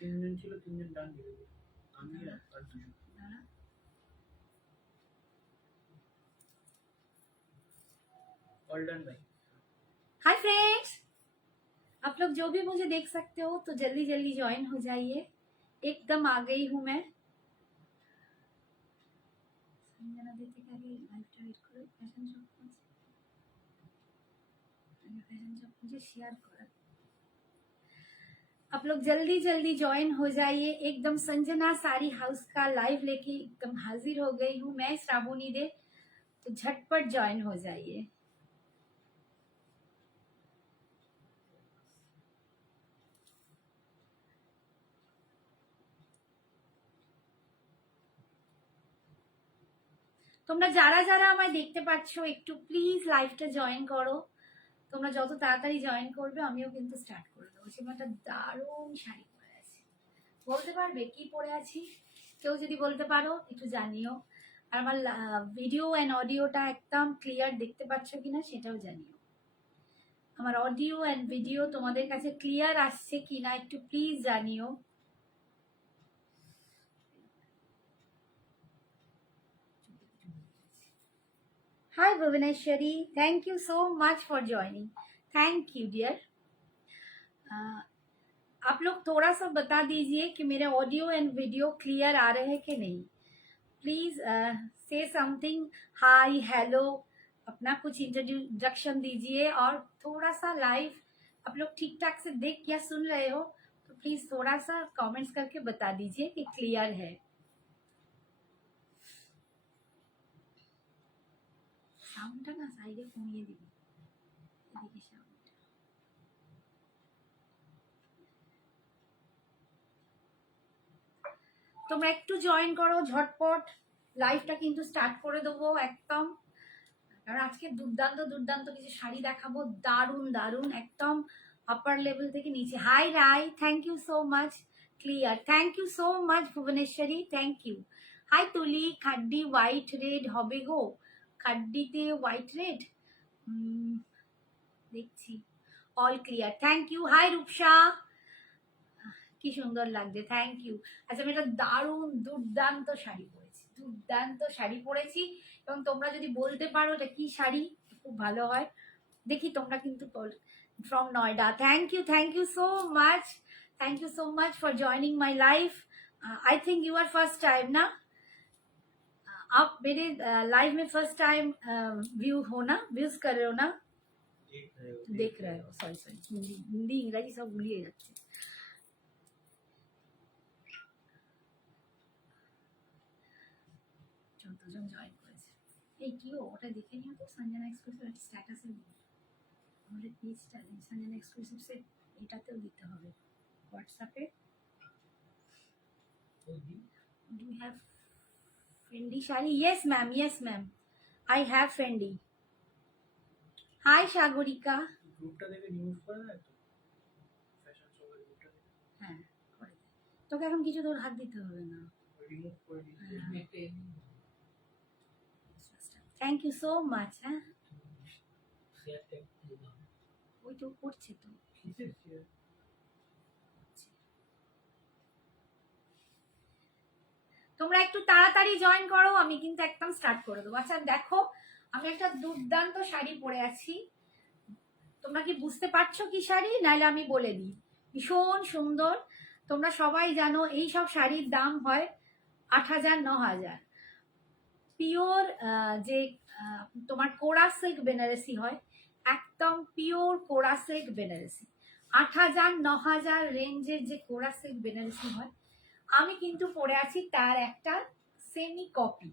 তিনজন ছিল, তিনজন ডান দিকে, আমি আর দুজন। ऑल डन भाई। हाय फ्रेंड्स, आप लोग जो भी मुझे देख सकते हो तो जल्दी जल्दी ज्वाइन हो जाइए। एकदम आ गई हूँ मैं। संजना दीदी का भी लाइव ट्राई करो, फैशन शॉप मुझे शेयर करो। आप लोग जल्दी जल्दी ज्वाइन हो जाइए। एकदम संजना साड़ी हाउस का लाइव लेके एकदम हाजिर हो गई हूँ मैं, श्रावणी दे। तो झटपट ज्वाइन हो जाइए। তোমরা যারা যারা আমায় দেখতে পাচ্ছ একটু প্লিজ লাইভটা জয়েন করো। তোমরা যত তাড়াতাড়ি জয়েন করবে আমিও কিন্তু স্টার্ট করে দেবো। সেরকম একটা দারুণ শাড়ি পরে আছি, বলতে পারবে কি পরে আছি? কেউ যদি বলতে পারো একটু জানিও। আর আমার ভিডিও অ্যান্ড অডিওটা একদম ক্লিয়ার দেখতে পাচ্ছ কিনা সেটাও জানিও। আমার অডিও অ্যান্ড ভিডিও তোমাদের কাছে ক্লিয়ার আসছে কিনা একটু প্লিজ জানিও। Hi Bhuvaneshwari, thank you so much for joining. Thank you dear. आप लोग थोड़ा सा बता दीजिए कि मेरे ऑडियो एंड वीडियो क्लियर आ रहे हैं कि नहीं। प्लीज से समथिंग, हाय हेलो, अपना कुछ इंट्रोडक्शन दीजिए। और थोड़ा सा लाइव आप लोग ठीक ठाक से देख या सुन रहे हो तो प्लीज थोड़ा सा कमेंट्स करके बता दीजिए कि क्लियर है। সাউন্ডটা না সাইডে কমিয়ে দিবি, এদিকে সাউন্ড। তোমরা একটু জয়েন করো ঝটপট, লাইভটা কিন্তু স্টার্ট করে দেবো একদম। কারণ আজকে দুর্দান্ত দুর্দান্ত কিছু শাড়ি দেখাবো, দারুণ দারুণ একদম আপার লেভেল থেকে নিচে। Hi Rai, thank you so much, clear, thank you so much Bhubaneswari, thank you. Hi Tuli, খাড্ডি হোয়াইট রেড হবে গো, খাড্ডিতে হোয়াইট রেড দেখছি। All clear, thank you. Hi Rupsa, কি সুন্দর লাগছে, থ্যাংক ইউ। আচ্ছা, আমি একটা দারুণ দুর্দান্ত শাড়ি পরেছি, দুর্দান্ত শাড়ি পরেছি। এবং তোমরা যদি বলতে পারো এটা কি শাড়ি খুব ভালো হয়। দেখি তোমরা কিন্তু from Noida, thank you so much, thank you so much for joining my life. I think you are first time ना, आप मेरे लाइव में फर्स्ट टाइम व्यू हो ना, व्यूज कर रहे हो ना, देख रहे हो। सॉरी सॉरी, हिंदी इंग्रजी सब भूलिए जाते। যতজন জয়েন করেছে, এই কি ওটা দেখে নিও তো। সঞ্জনা এক্সক্লুসিভ একটা স্ট্যাটাসে আমাদের পেজটা সঞ্জনা এক্সক্লুসিভসে এটাতেও দিতে হবে হোয়াটসঅ্যাপে। ডু ইউ হ্যাভ ফ্রেন্ডি sari? Yes ma'am, yes ma'am, I have ফ্রেন্ডি। হাই সাগরিকা, গ্রুপটা দেখে রিমুভ করে দাও তো, ফ্যাশন শপের গ্রুপটা। হ্যাঁ করে দে, তোকে এখন কিছু তোর হাত দিতে হবে না, রিমুভ করে দিই। Thank you so much. হ্যাঁ শেয়ার ট্যাগ দিয়ে দাও। ওই তো করছে তো। কিসের শেয়ার? তোমরা একটু তাড়াতাড়ি জয়েন করো, আমি কিন্তু একদম স্টার্ট করে দেবো। আচ্ছা দেখো, আমি একটা দুর্দান্ত শাড়ি পরে আছি। তোমরা কি বুঝতে পারছো কি শাড়ি? নাহলে আমি বলে দিই, ভীষণ সুন্দর। তোমরা সবাই জানো এই সব শাড়ির দাম হয় 8,000 9,000। পিওর যে তোমার কোরা সিল্ক বেনারসি হয়, একদম পিওর কোরা সিল্ক বেনারসি। 8,000 9,000 রেঞ্জের যে কোরা সিল্ক বেনারসি হয়, আমি কিন্তু পরে আছি তার একটা সেমি কপি।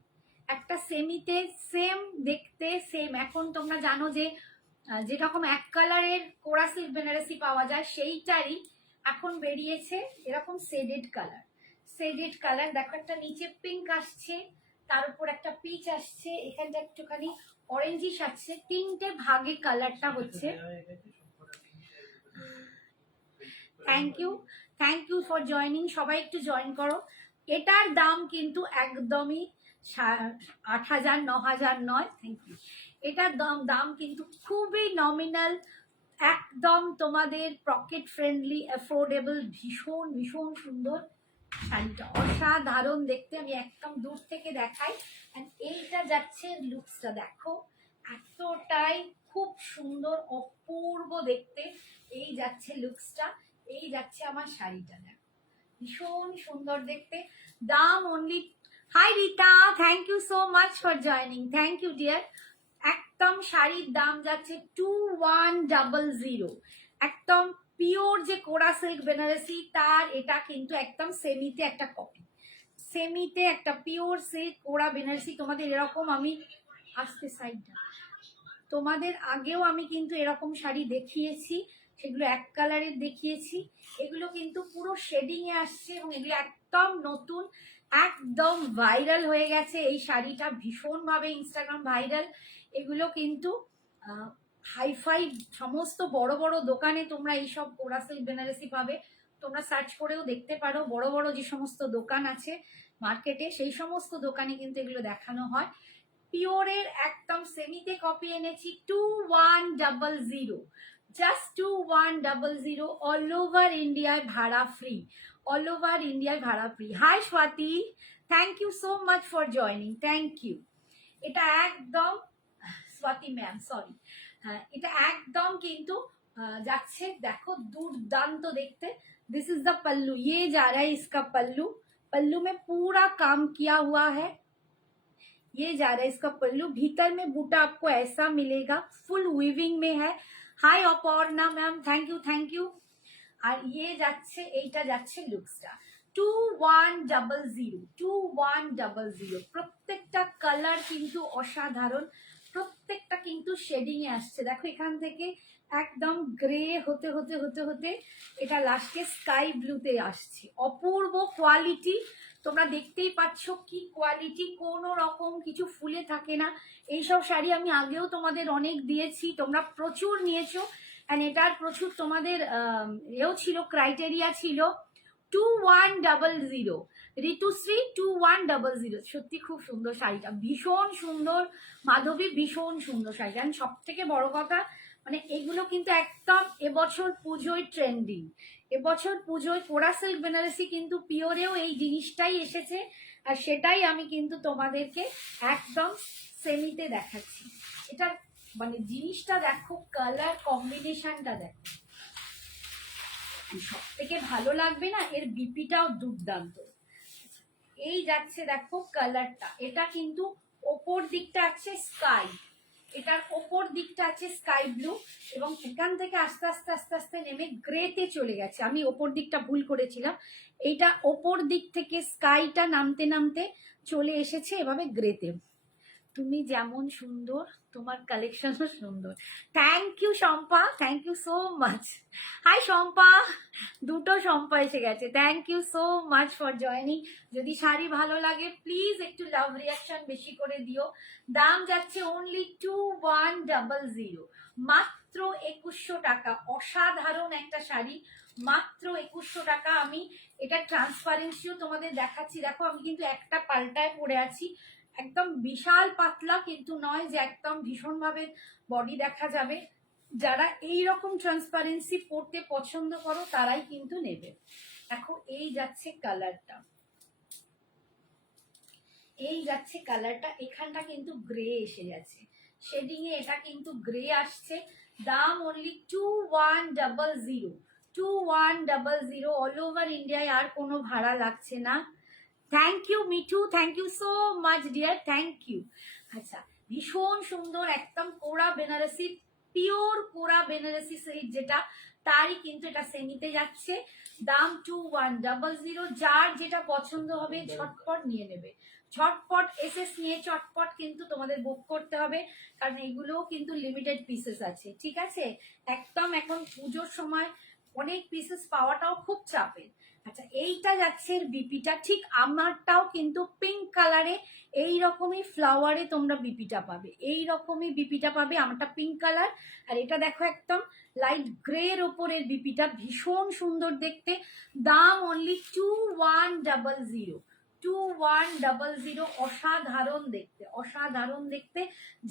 একটা সেমিতে সেম দেখতে সেম। এখন তোমরা জানো যে যেরকম এক কালারের কোরা সিল্ক বেনারসি পাওয়া যায়, সেইটারই এখন বেরিয়েছে এরকম শেডেড কালার। Shaded colour. দেখো একটা নিচে পিঙ্ক আসছে, তার উপর একটা পিচ আসছে, এখানটা একটুখানি অরেঞ্জিশ আসছে, তিনটে ভাগে কালারটা হচ্ছে। থ্যাংক ইউ ফর জয়নিং, সবাই একটু জয়েন করো। এটার দাম কিন্তু একদমই 8,000 9,000 নয়। Thank you. এটার দাম কিন্তু খুবই নমিনাল, একদম তোমাদের পকেট ফ্রেন্ডলি, অ্যাফোর্ডেবল, ভীষণ ভীষণ সুন্দর শাড়িটা, অসাধারণ দেখতে। আমি একদম দূর থেকে দেখাই। অ্যান্ড এইটা যাচ্ছে লুকসটা দেখো, এতটাই খুব সুন্দর, অপূর্ব দেখতে। এই যাচ্ছে লুকসটা, এই যাচ্ছে আমার শাড়িটা, দেখো ভীষণ সুন্দর দেখতে। দাম only, hi Rita, thank you so much for joining, thank you dear. একদম শাড়ির দাম যাচ্ছে 2100। একদম পিওর যে কোরা সিল্ক বেনারসি, তার এটা কিন্তু একদম সেমিতে একটা কপি, সেমিতে একটা পিওর সিল্ক কোরা বেনারসি। তোমাদের এরকম আমি আসতে সাইডটা, তোমাদের আগেও আমি কিন্তু এরকম শাড়ি দেখিয়েছি, সেগুলো এক কালারের দেখিয়েছি। এগুলো কিন্তু পুরো শেডিং এ আসছে এবং এগুলো একদম নতুন, একদম ভাইরাল হয়ে গেছে। এই শাড়িটা ভীষণভাবে ইনস্টাগ্রাম ভাইরাল। এগুলো কিন্তু হাইফাই সমস্ত বড় বড় দোকানে তোমরা এইসব কোরা সিল্ক বেনারসি পাবে। তোমরা সার্চ করেও দেখতে পারো, বড় বড় যে সমস্ত দোকান আছে মার্কেটে, সেই সমস্ত দোকানে কিন্তু এগুলো দেখানো হয়। পিওরের একদম সেমিতে কপি এনেছি 2100, জাস্ট 2100, অল ওভার ইন্ডিয়ায় ভাড়া ফ্রি, অল ওভার ইন্ডিয়ায় ভাড়া free. Hi Swati, thank you so much for joining, thank you. এটা একদম স্বাতি ম্যাম, সরি, এটা একদম কিন্তু যাচ্ছে দেখো দুর্দান্ত দেখতে। दिस इज द पल्लू, ये जा रहा है इसका पल्लू, पल्लू में पूरा काम किया हुआ है। ये जा रहा है इसका पल्लू, भीतर में बूटा आपको ऐसा मिलेगा, फुल वीविंग में है। हाय अपर्णा मैम, थैंक यू। আর ইয়ে যাচ্ছে, এইটা যাচ্ছে লুকসটা 2100। প্রত্যেকটা কালার কিন্তু অসাধারণ, প্রত্যেকটা কিন্তু শেডিং এ আসছে। দেখো এখান থেকে একদম গ্রে হতে হতে হতে হতে এটা লাস্টে স্কাই ব্লুতে আসছে। অপূর্ব কোয়ালিটি, তোমরা দেখতেই পাচ্ছ কি কোয়ালিটি, কোনো রকম কিছু ফুলে থাকে না। এইসব শাড়ি আমি আগেও তোমাদের অনেক দিয়েছি, তোমরা প্রচুর নিয়েছো। অ্যান্ড এটার প্রচুর তোমাদের এও ছিল, ক্রাইটেরিয়া ছিল। 2100, ঋতুশ্রী 2100। সত্যি খুব সুন্দর শাড়িটা, ভীষণ সুন্দর মাধবী, ভীষণ সুন্দর শাড়িটা। অ্যান্ড সব থেকে বড় কথা, মানে এগুলো কিন্তু একদম এবছর পুজোয় ট্রেন্ডিং, এবছর পুজোয় কোরা সিল্ক বেনারসি কিন্তু পিওরেও এই জিনিসটাই এসেছে। আর সেটাই আমি কিন্তু তোমাদেরকে একদম সেমিতে দেখাচ্ছি। এটা মানে জিনিসটা দেখো, কালার কম্বিনেশনটা দেখো, সব থেকে ভালো লাগবে না, এর বিপিটাও দুর্দান্ত। এই যাচ্ছে দেখো কালারটা, এটা কিন্তু ওপর দিকটা আছে স্কাই, এটার ওপর দিকটা আছে স্কাই ব্লু, এবং এখান থেকে আস্তে আস্তে আস্তে আস্তে নেমে গ্রেতে চলে গেছে। আমি ওপর দিকটা ভুল করেছিলাম, এইটা ওপর দিক থেকে স্কাইটা নামতে নামতে চলে এসেছে এভাবে গ্রেতে। তুমি যেমন সুন্দর, তোমার কালেকশনও সুন্দর। Thank you Shampa, thank you so much. Hi Shampa, দুটো শম্পা এসে গেছে। Thank you so much for joining. যদি শাড়ি ভালো লাগে প্লিজ একটু লাভ রিয়াকশন বেশি করে দিও। দাম যাচ্ছে অনলি 2100, মাত্র 2100 টাকা। অসাধারণ একটা শাড়ি, মাত্র 2100 টাকা। আমি এটা ট্রান্সপারেন্সিও তোমাদের দেখাচ্ছি, দেখো আমি কিন্তু একটা পাল্টায় পরে আছি, একদম বিশাল পাতলা কিন্তু নয় যে একদম ভীষণভাবে বডি দেখা যাবে। যারা এই রকম ট্রান্সপারেন্সি পড়তে পছন্দ করো তারাই কিন্তু নেবে। দেখো এই যাচ্ছে কালারটা, এই যাচ্ছে কালারটা, এখানটা কিন্তু গ্রে এসে যাচ্ছে শেডিং এ, এটা কিন্তু গ্রে আসছে। দাম অনলি 2100, 2100, অল ওভার ইন্ডিয়ায়, আর কোনো ভাড়া লাগছে না। Thank you Mithu, thank you so much dear, thank you. আচ্ছা, ভীষণ সুন্দর একদম কোরা বেনারসি, পিওর কোরা বেনারসি সিল্ক যেটা, তারই কিন্তু এটা সেমিতে যাচ্ছে। দাম 2100। যার যেটা পছন্দ হবে ঝটপট নিয়ে নেবে, ঝটপট এসএস নিয়ে চটপট কিন্তু তোমাদের বুক করতে হবে, কারণ এগুলোও কিন্তু লিমিটেড পিসেস আছে, ঠিক আছে? একদম এখন পুজোর সময় অনেক পিসেস পাওয়াটাও খুব চাপের। আচ্ছা, এইটা যাচ্ছে বিপিটা, ঠিক আমারটাও কিন্তু পিঙ্ক কালারে এই রকমই ফ্লাওয়ারে তোমরা বিপিটা পাবে, এই রকমই বিপিটা পাবে। আমারটা পিঙ্ক কালার, আর এটা দেখো একদম লাইট গ্রের ওপরের বিপিটা, ভীষণ সুন্দর দেখতে। দাম অনলি 2100, 2100। অসাধারণ দেখতে, অসাধারণ দেখতে।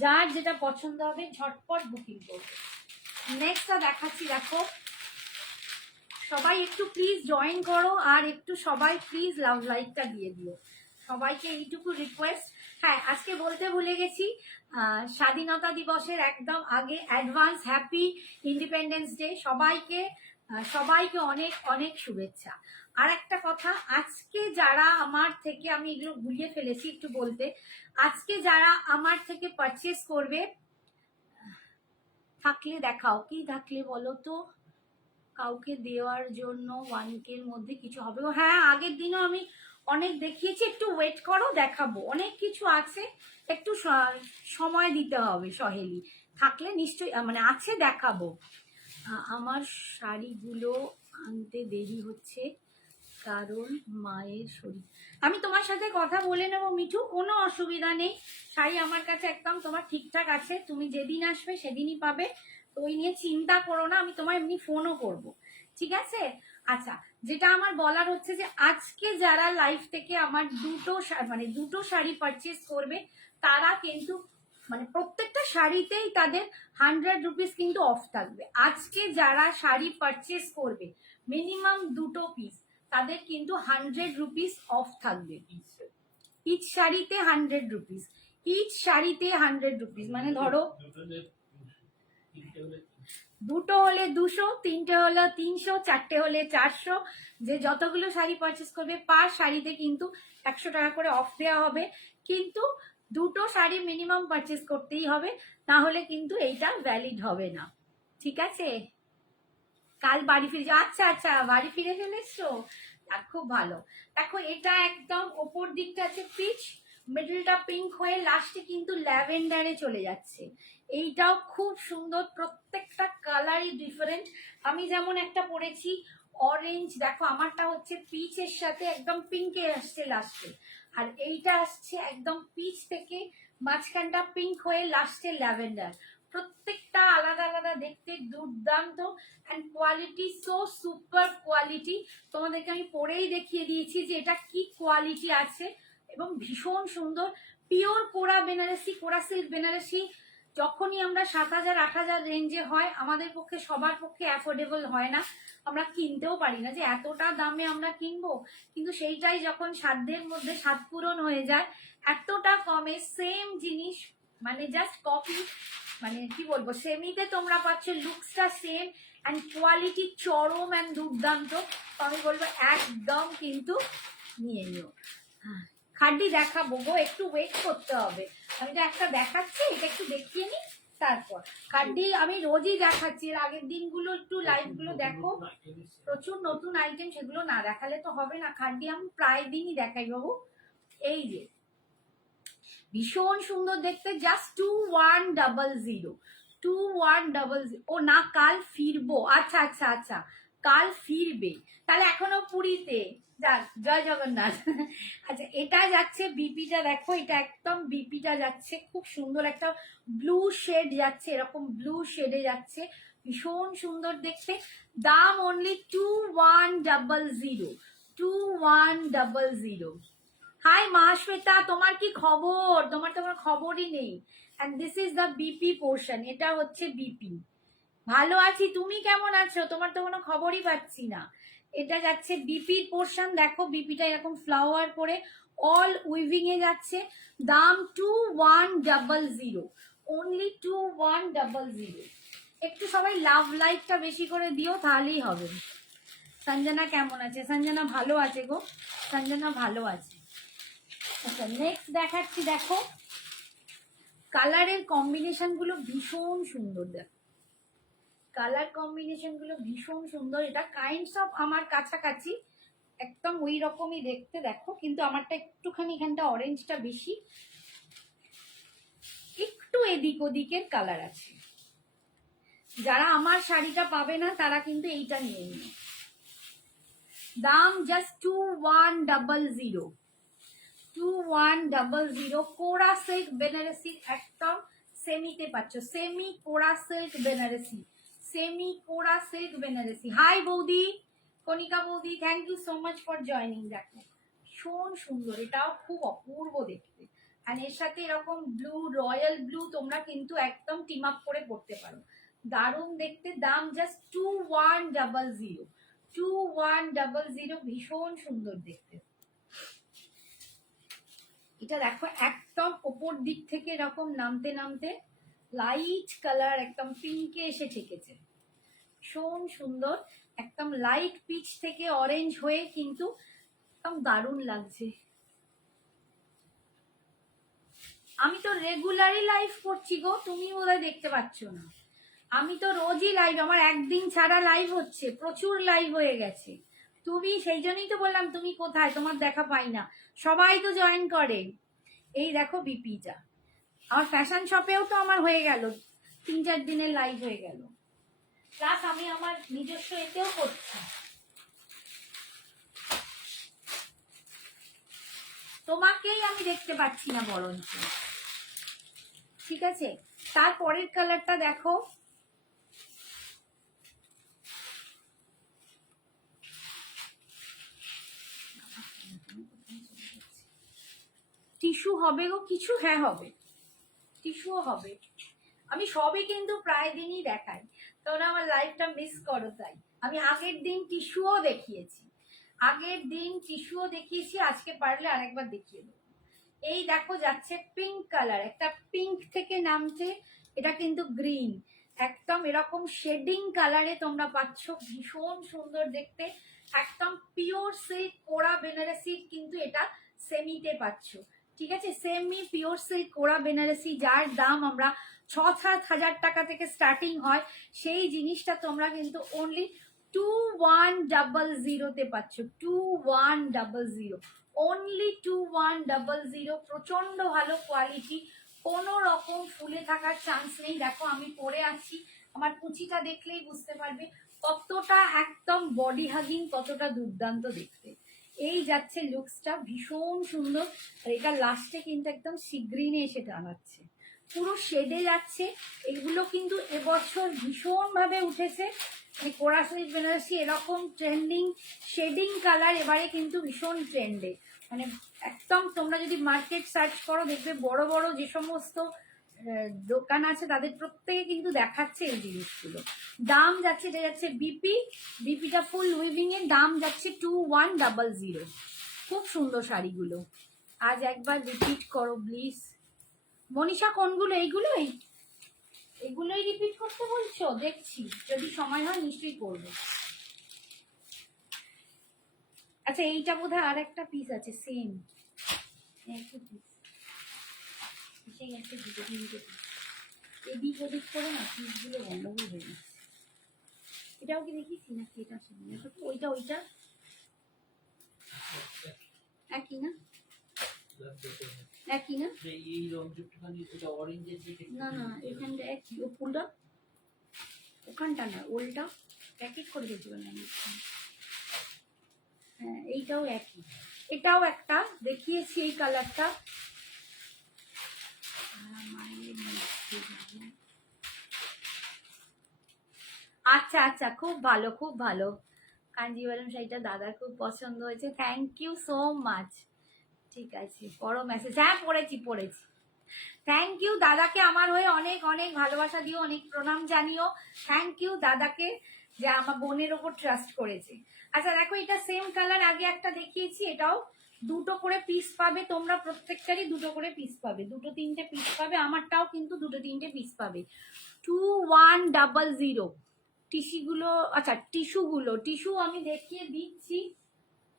যার যেটা পছন্দ হবে ঝটপট বুকিং করবে। নেক্সটটা দেখাচ্ছি, দেখো সবাই একটু প্লিজ জয়েন করো, আর একটু সবাই প্লিজ লাভ লাইকটা দিয়ে দিও, সবাইকে এইটুকু রিকোয়েস্ট। হ্যাঁ, আজকে বলতে ভুলে গেছি, স্বাধীনতা দিবসের একদম আগে অ্যাডভান্স হ্যাপি ইন্ডিপেন্ডেন্স ডে সবাইকে, সবাইকে অনেক অনেক শুভেচ্ছা। আর একটা কথা, আজকে যারা আমার থেকে, আমি এগুলো ভুলিয়ে ফেলেছি একটু বলতে, আজকে যারা আমার থেকে পারচেস করবে, থাকলে দেখাও, কি থাকলে বলো তো, কাউকে দেওয়ার জন্য 1K এর মধ্যে কিছু হবে? হ্যাঁ, আগের দিনও আমি অনেক দেখিয়েছি, একটু ওয়েট করো, দেখাবো, অনেক কিছু আছে, একটু সময় দিতে হবে। সহেলি থাকলে নিশ্চয়ই, মানে আছে, দেখাবো। আমার শাড়িগুলো আনতে দেরি হচ্ছে কারণ মায়ের শরীর। আমি তোমার সাথে কথা বলে নেবো মিঠু, কোনো অসুবিধা নেই। শাড়ি আমার কাছে একদম তোমার ঠিকঠাক আছে, তুমি যেদিন আসবে সেদিনই পাবে, তো ওই নিয়ে চিন্তা করো না, আমি তোমার এমনি ফোনও করব, ঠিক আছে? আচ্ছা, যেটা আমার বলার হচ্ছে যে আজকে যারা লাইভ থেকে আমার দুটো শাড়ি পারচেস করবে, তারা কিন্তু মানে প্রত্যেকটা শাড়িতেই তাদের 100 রুপিস কিন্তু অফ থাকবে। আজকে যারা শাড়ি পারচেস করবে মিনিমাম 2 পিস, তাদের কিন্তু 100 রুপিস অফ থাকবে। ইচ শাড়িতে 100 রুপিস, ইচ শাড়িতে 100 রুপিস, মানে ধরো দুটো হলে 200, তিনটে হলে 300, চারটে হলে 400। যে যতগুলো শাড়ি পারচেস করবে পার শাড়িতে কিন্তু 100 টাকা করে অফ দেওয়া হবে, কিন্তু দুটো শাড়ি মিনিমাম পারচেস করতেই হবে, না হলে কিন্তু এইটা ভ্যালিড হবে না, ঠিক আছে? কাল বাড়ি ফিরে যাও? আচ্ছা আচ্ছা, বাড়ি ফিরে ফেলেছো, আর খুব ভালো। দেখো এটা একদম ওপর দিকটা আছে পিচ, মিডলটা পিঙ্ক হয়ে লাস্টে কিন্তু ল্যাভেন্ডারে চলে যাচ্ছে। এইটাও খুব সুন্দর, প্রত্যেকটা কালারই ডিফারেন্ট। আমি যেমন একটা পরেছি অরেঞ্জ, দেখো আমারটা হচ্ছে পিচের সাথে একদম পিঙ্কে আসছে লাস্টে, আর এইটা আসছে একদম পিচ থেকে মাঝখানটা পিঙ্ক হয়ে লাস্টে ল্যাভেন্ডার। প্রত্যেকটা আলাদা আলাদা দেখতে, দুর্দান্ত, and quality so super quality. তোমাদেরকে আমি পরেই দেখিয়ে দিয়েছি যে এটা কি কোয়ালিটি আছে, এবং ভীষণ সুন্দর। পিওর কোরা বেনারসি, কোরা সিল্ক বেনারসি যখনই আমরা 7,000 8,000 রেঞ্জে হয়, আমাদের পক্ষে সবার পক্ষে অ্যাফোর্ডেবল হয় না, আমরা কিনতেও পারি না যে এতটা দামে আমরা কিনবো, কিন্তু সেইটাই যখন সাধ্যের মধ্যে সাত পূরণ হয়ে যায়, এতটা কমে সেম জিনিস, মানে জাস্ট কপি, মানে কি বলবো, সেমিতে তোমরা পাচ্ছ, লুকসটা সেম, অ্যান্ড কোয়ালিটি চরম অ্যান্ড দুর্দান্ত। তো আমি বলবো একদম কিন্তু নিয়ে নিও। খাড্ডি দেখাবো গো, একটু ওয়েট করতে হবে, আমি তো একটা দেখাচ্ছি, এটা একটু দেখিয়ে নি তারপর। খাড্ডি আমি রোজই দেখাচ্ছি, এর আগের দিনগুলো একটু লাইভ গুলো দেখো, প্রচুর নতুন আইটেম, সেগুলো না দেখালে তো হবে না। খাড্ডি আমি প্রায় দিনই দেখাই বাবু। এই যে ভীষণ সুন্দর দেখতে, জাস্ট 2100, 2100। ও না, কাল ফিরবো, আচ্ছা আচ্ছা আচ্ছা, কাল ফিরবে, তাহলে এখনো পুরীতে, যাক জয় জগন্নাথ। আচ্ছা, এটা যাচ্ছে বিপিটা, দেখো এটা একদম বিপিটা যাচ্ছে, খুব সুন্দর একটা ব্লু শেড যাচ্ছে, এরকম ব্লু শেডে যাচ্ছে, ভীষণ সুন্দর দেখতে। দাম অনলি 2100, 2100। হাই মা শ্বেতা, তোমার কি খবর? তোমার খবরই নেই। And this is the BP portion, এটা হচ্ছে বিপি। ভালো আছি, তুমি কেমন আছো? তোমার তো কোনো খবরই পাচ্ছি না। এটা যাচ্ছে বিপির পোর্শন, দেখো বিপিটা এরকম ফ্লাওয়ার করে অল উইভিং এ যাচ্ছে। দাম 2100, অনলি 2100। একটু সবাই লাভ লাইকটা বেশি করে দিও, তাহলেই হবে। সঞ্জনা কেমন আছে? সঞ্জনা ভালো আছে গো, সঞ্জনা ভালো আছে। আচ্ছা, নেক্সট দেখাচ্ছি, দেখো কালারের কম্বিনেশন গুলো ভীষণ সুন্দর, দেখো কালার কম্বিনেশন গুলো ভীষণ সুন্দর। এটা কাইন্ডস অফ আমার কাছাকাছি, একদম ওই রকমই দেখতে, দেখো কিন্তু আমারটা একটুখানি এখানটা অরেঞ্জটা বেশি, একটু এদিক ওদিকের কালার আছে। যারা আমার শাড়িটা পাবে না তারা কিন্তু এইটা নিয়ে নিও। দাম জাস্ট 2100, 2100। কোরা সিল্ক বেনারসি একদম সেমিতে পাচ্ছ, semi kora silk Banarasi, semi kora silk Banarasi. Hi বৌদি, কণিকা বৌদি, thank you so much for joining. দেখো ভীষণ সুন্দর, এটাও খুব অপূর্ব দেখতে। আর এর সাথে এরকম ব্লু, রয়্যাল ব্লু তোমরা কিন্তু একদম টিম আপ করে পড়তে পারো, দারুণ দেখতে। দাম জাস্ট 2100, 2100, ভীষণ সুন্দর দেখতে। এটা দেখো একদম ওপর দিক থেকে এরকম নামতে নামতে লাইট কালার একদম পিঙ্কে এসে ঠেকেছে, ভীষণ সুন্দর। একদম লাইট পিচ থেকে অরেঞ্জ হয়ে কিন্তু একদম দারুণ লাগছে। আমি তো রেগুলারই লাইভ করছি গো, তুমি বোধহয় দেখতে পাচ্ছ না। আমি তো রোজই লাইভ, আমার একদিন ছাড়া লাইভ হচ্ছে, প্রচুর লাইভ হয়ে গেছে। তুমি সেই জন্যই তো বললাম তুমি কোথায়, তোমার দেখা পাই না। সবাই তো জয়েন করে। এই দেখো বিপিটা, আমার ফ্যাশন শপেও তো আমার হয়ে গেল 3-4 দিনের লাইভ হয়ে গেল, প্লাস আমি আমার নিজস্ব এতেও করছি। তোমাকেই আমি দেখতে পাচ্ছি না বরঞ্চ। ঠিক আছে, তারপরের কালারটা দেখো, টিস্যু হবে গো কিছু? হ্যাঁ হবে, টিস্যুও হবে। আমি সবই কিন্তু প্রায় দিনই দেখাই, তোমরা আমার লাইভটা মিস করো তাই। আমি আগের দিন টিস্যুও দেখিয়েছি, আজকে পারলে আরেকবার দেখিয়ে দেবো। এই দেখো যাচ্ছে পিঙ্ক কালার, একটা পিঙ্ক থেকে নামছে, এটা কিন্তু গ্রিন, একদম এরকম শেডিং কালারে তোমরা পাচ্ছ, ভীষণ সুন্দর দেখতে। একদম পিওর সিল্ক কোরা বেনারসি, কিন্তু এটা সেমিতে পাচ্ছ। ঠিক আছে, সেমি পিওর সিল্ক কোরা বেনারসি, যার দাম আমরা 6-7 হাজার টাকা থেকে স্টার্টিং হয়, সেই জিনিসটা তোমরা কিন্তু অনলি 2100 পাচ্ছ, 2100, অনলি 2100। প্রচন্ড ভালো কোয়ালিটি, কোনো রকম ফুলে থাকার চান্স নেই। দেখো আমি পরে আছি, আমার কুচিটা দেখলেই বুঝতে পারবে কতটা একদম বডি হাগিং, কতটা দুর্দান্ত দেখতে। এই যাচ্ছে লুকসটা, ভীষণ সুন্দর। আর এটা লাস্টে কিন্তু একদম সিগ্রিনে এসে টানাচ্ছে, পুরো শেডে যাচ্ছে। এগুলো কিন্তু এবছর ভীষণ ভাবে উঠেছে, কোরা সিল্ক বেনারসি এরকম ট্রেন্ডিং শেডিং কালার এবারে কিন্তু ভীষণ ট্রেন্ডে। মানে একদম তোমরা যদি মার্কেট সার্চ করো দেখবে বড় বড় যে সমস্ত দোকান আছে তাদের প্রত্যেকে কিন্তু দেখাচ্ছে এই জিনিসগুলো। দাম যাচ্ছে, এটা যাচ্ছে বিপিটা ফুল উইভিং এর, দাম যাচ্ছে 2100। খুব সুন্দর শাড়িগুলো, আজ একবার রিপিট করো প্লিজ। মনীষা কোনগুলো? এগুলোই রিপিট করতে বলছো? দেখছি, যদি সময় হয় নিশ্চয়ই করবো। আচ্ছা এইটা বোধহয় আর একটা পিস আছে সেম, এসে গেছে দুটো তিনটে পিস, এদিক ওদিক করে না পিসগুলো গন্ডগোল হয়ে যাচ্ছে। এটাও কি দেখিয়েছি নাকি? এটা সামনে ওইটা একই না? একই না? এই রংযুক্তখানি এটা অরেঞ্জের দিকে না না, এখানটা একই, ও ফুলটা ওখানটা না, ওলটা এক এক করে দেখতে পারলাম। হ্যাঁ এইটাও একই, এটাও একটা দেখিয়েছি এই কালারটা। আচ্ছা আচ্ছা, খুব ভালো খুব ভালো। কাঞ্জিভারম শাড়িটা দাদার খুব পছন্দ হয়েছে, থ্যাংক ইউ সো মাচ। ঠিক আছে, পড়ো মেসেজ। হ্যাঁ পড়েছি। থ্যাংক ইউ দাদাকে, আমার হয়ে অনেক অনেক ভালোবাসা দিও, অনেক প্রণাম জানিও। থ্যাংক ইউ দাদাকে যে আমার বোনের ওপর ট্রাস্ট করেছে। আচ্ছা দেখো, এটা সেম কালার আগে একটা দেখিয়েছি, এটাও দুটো করে পিস পাবে তোমরা, প্রত্যেকটারই দুটো করে পিস পাবে, 2-3টে পিস পাবে। আমারটাও কিন্তু 2-3টে পিস পাবে। 2100 টিস্যুগুলো। আচ্ছা টিস্যু আমি দেখিয়ে দিচ্ছি,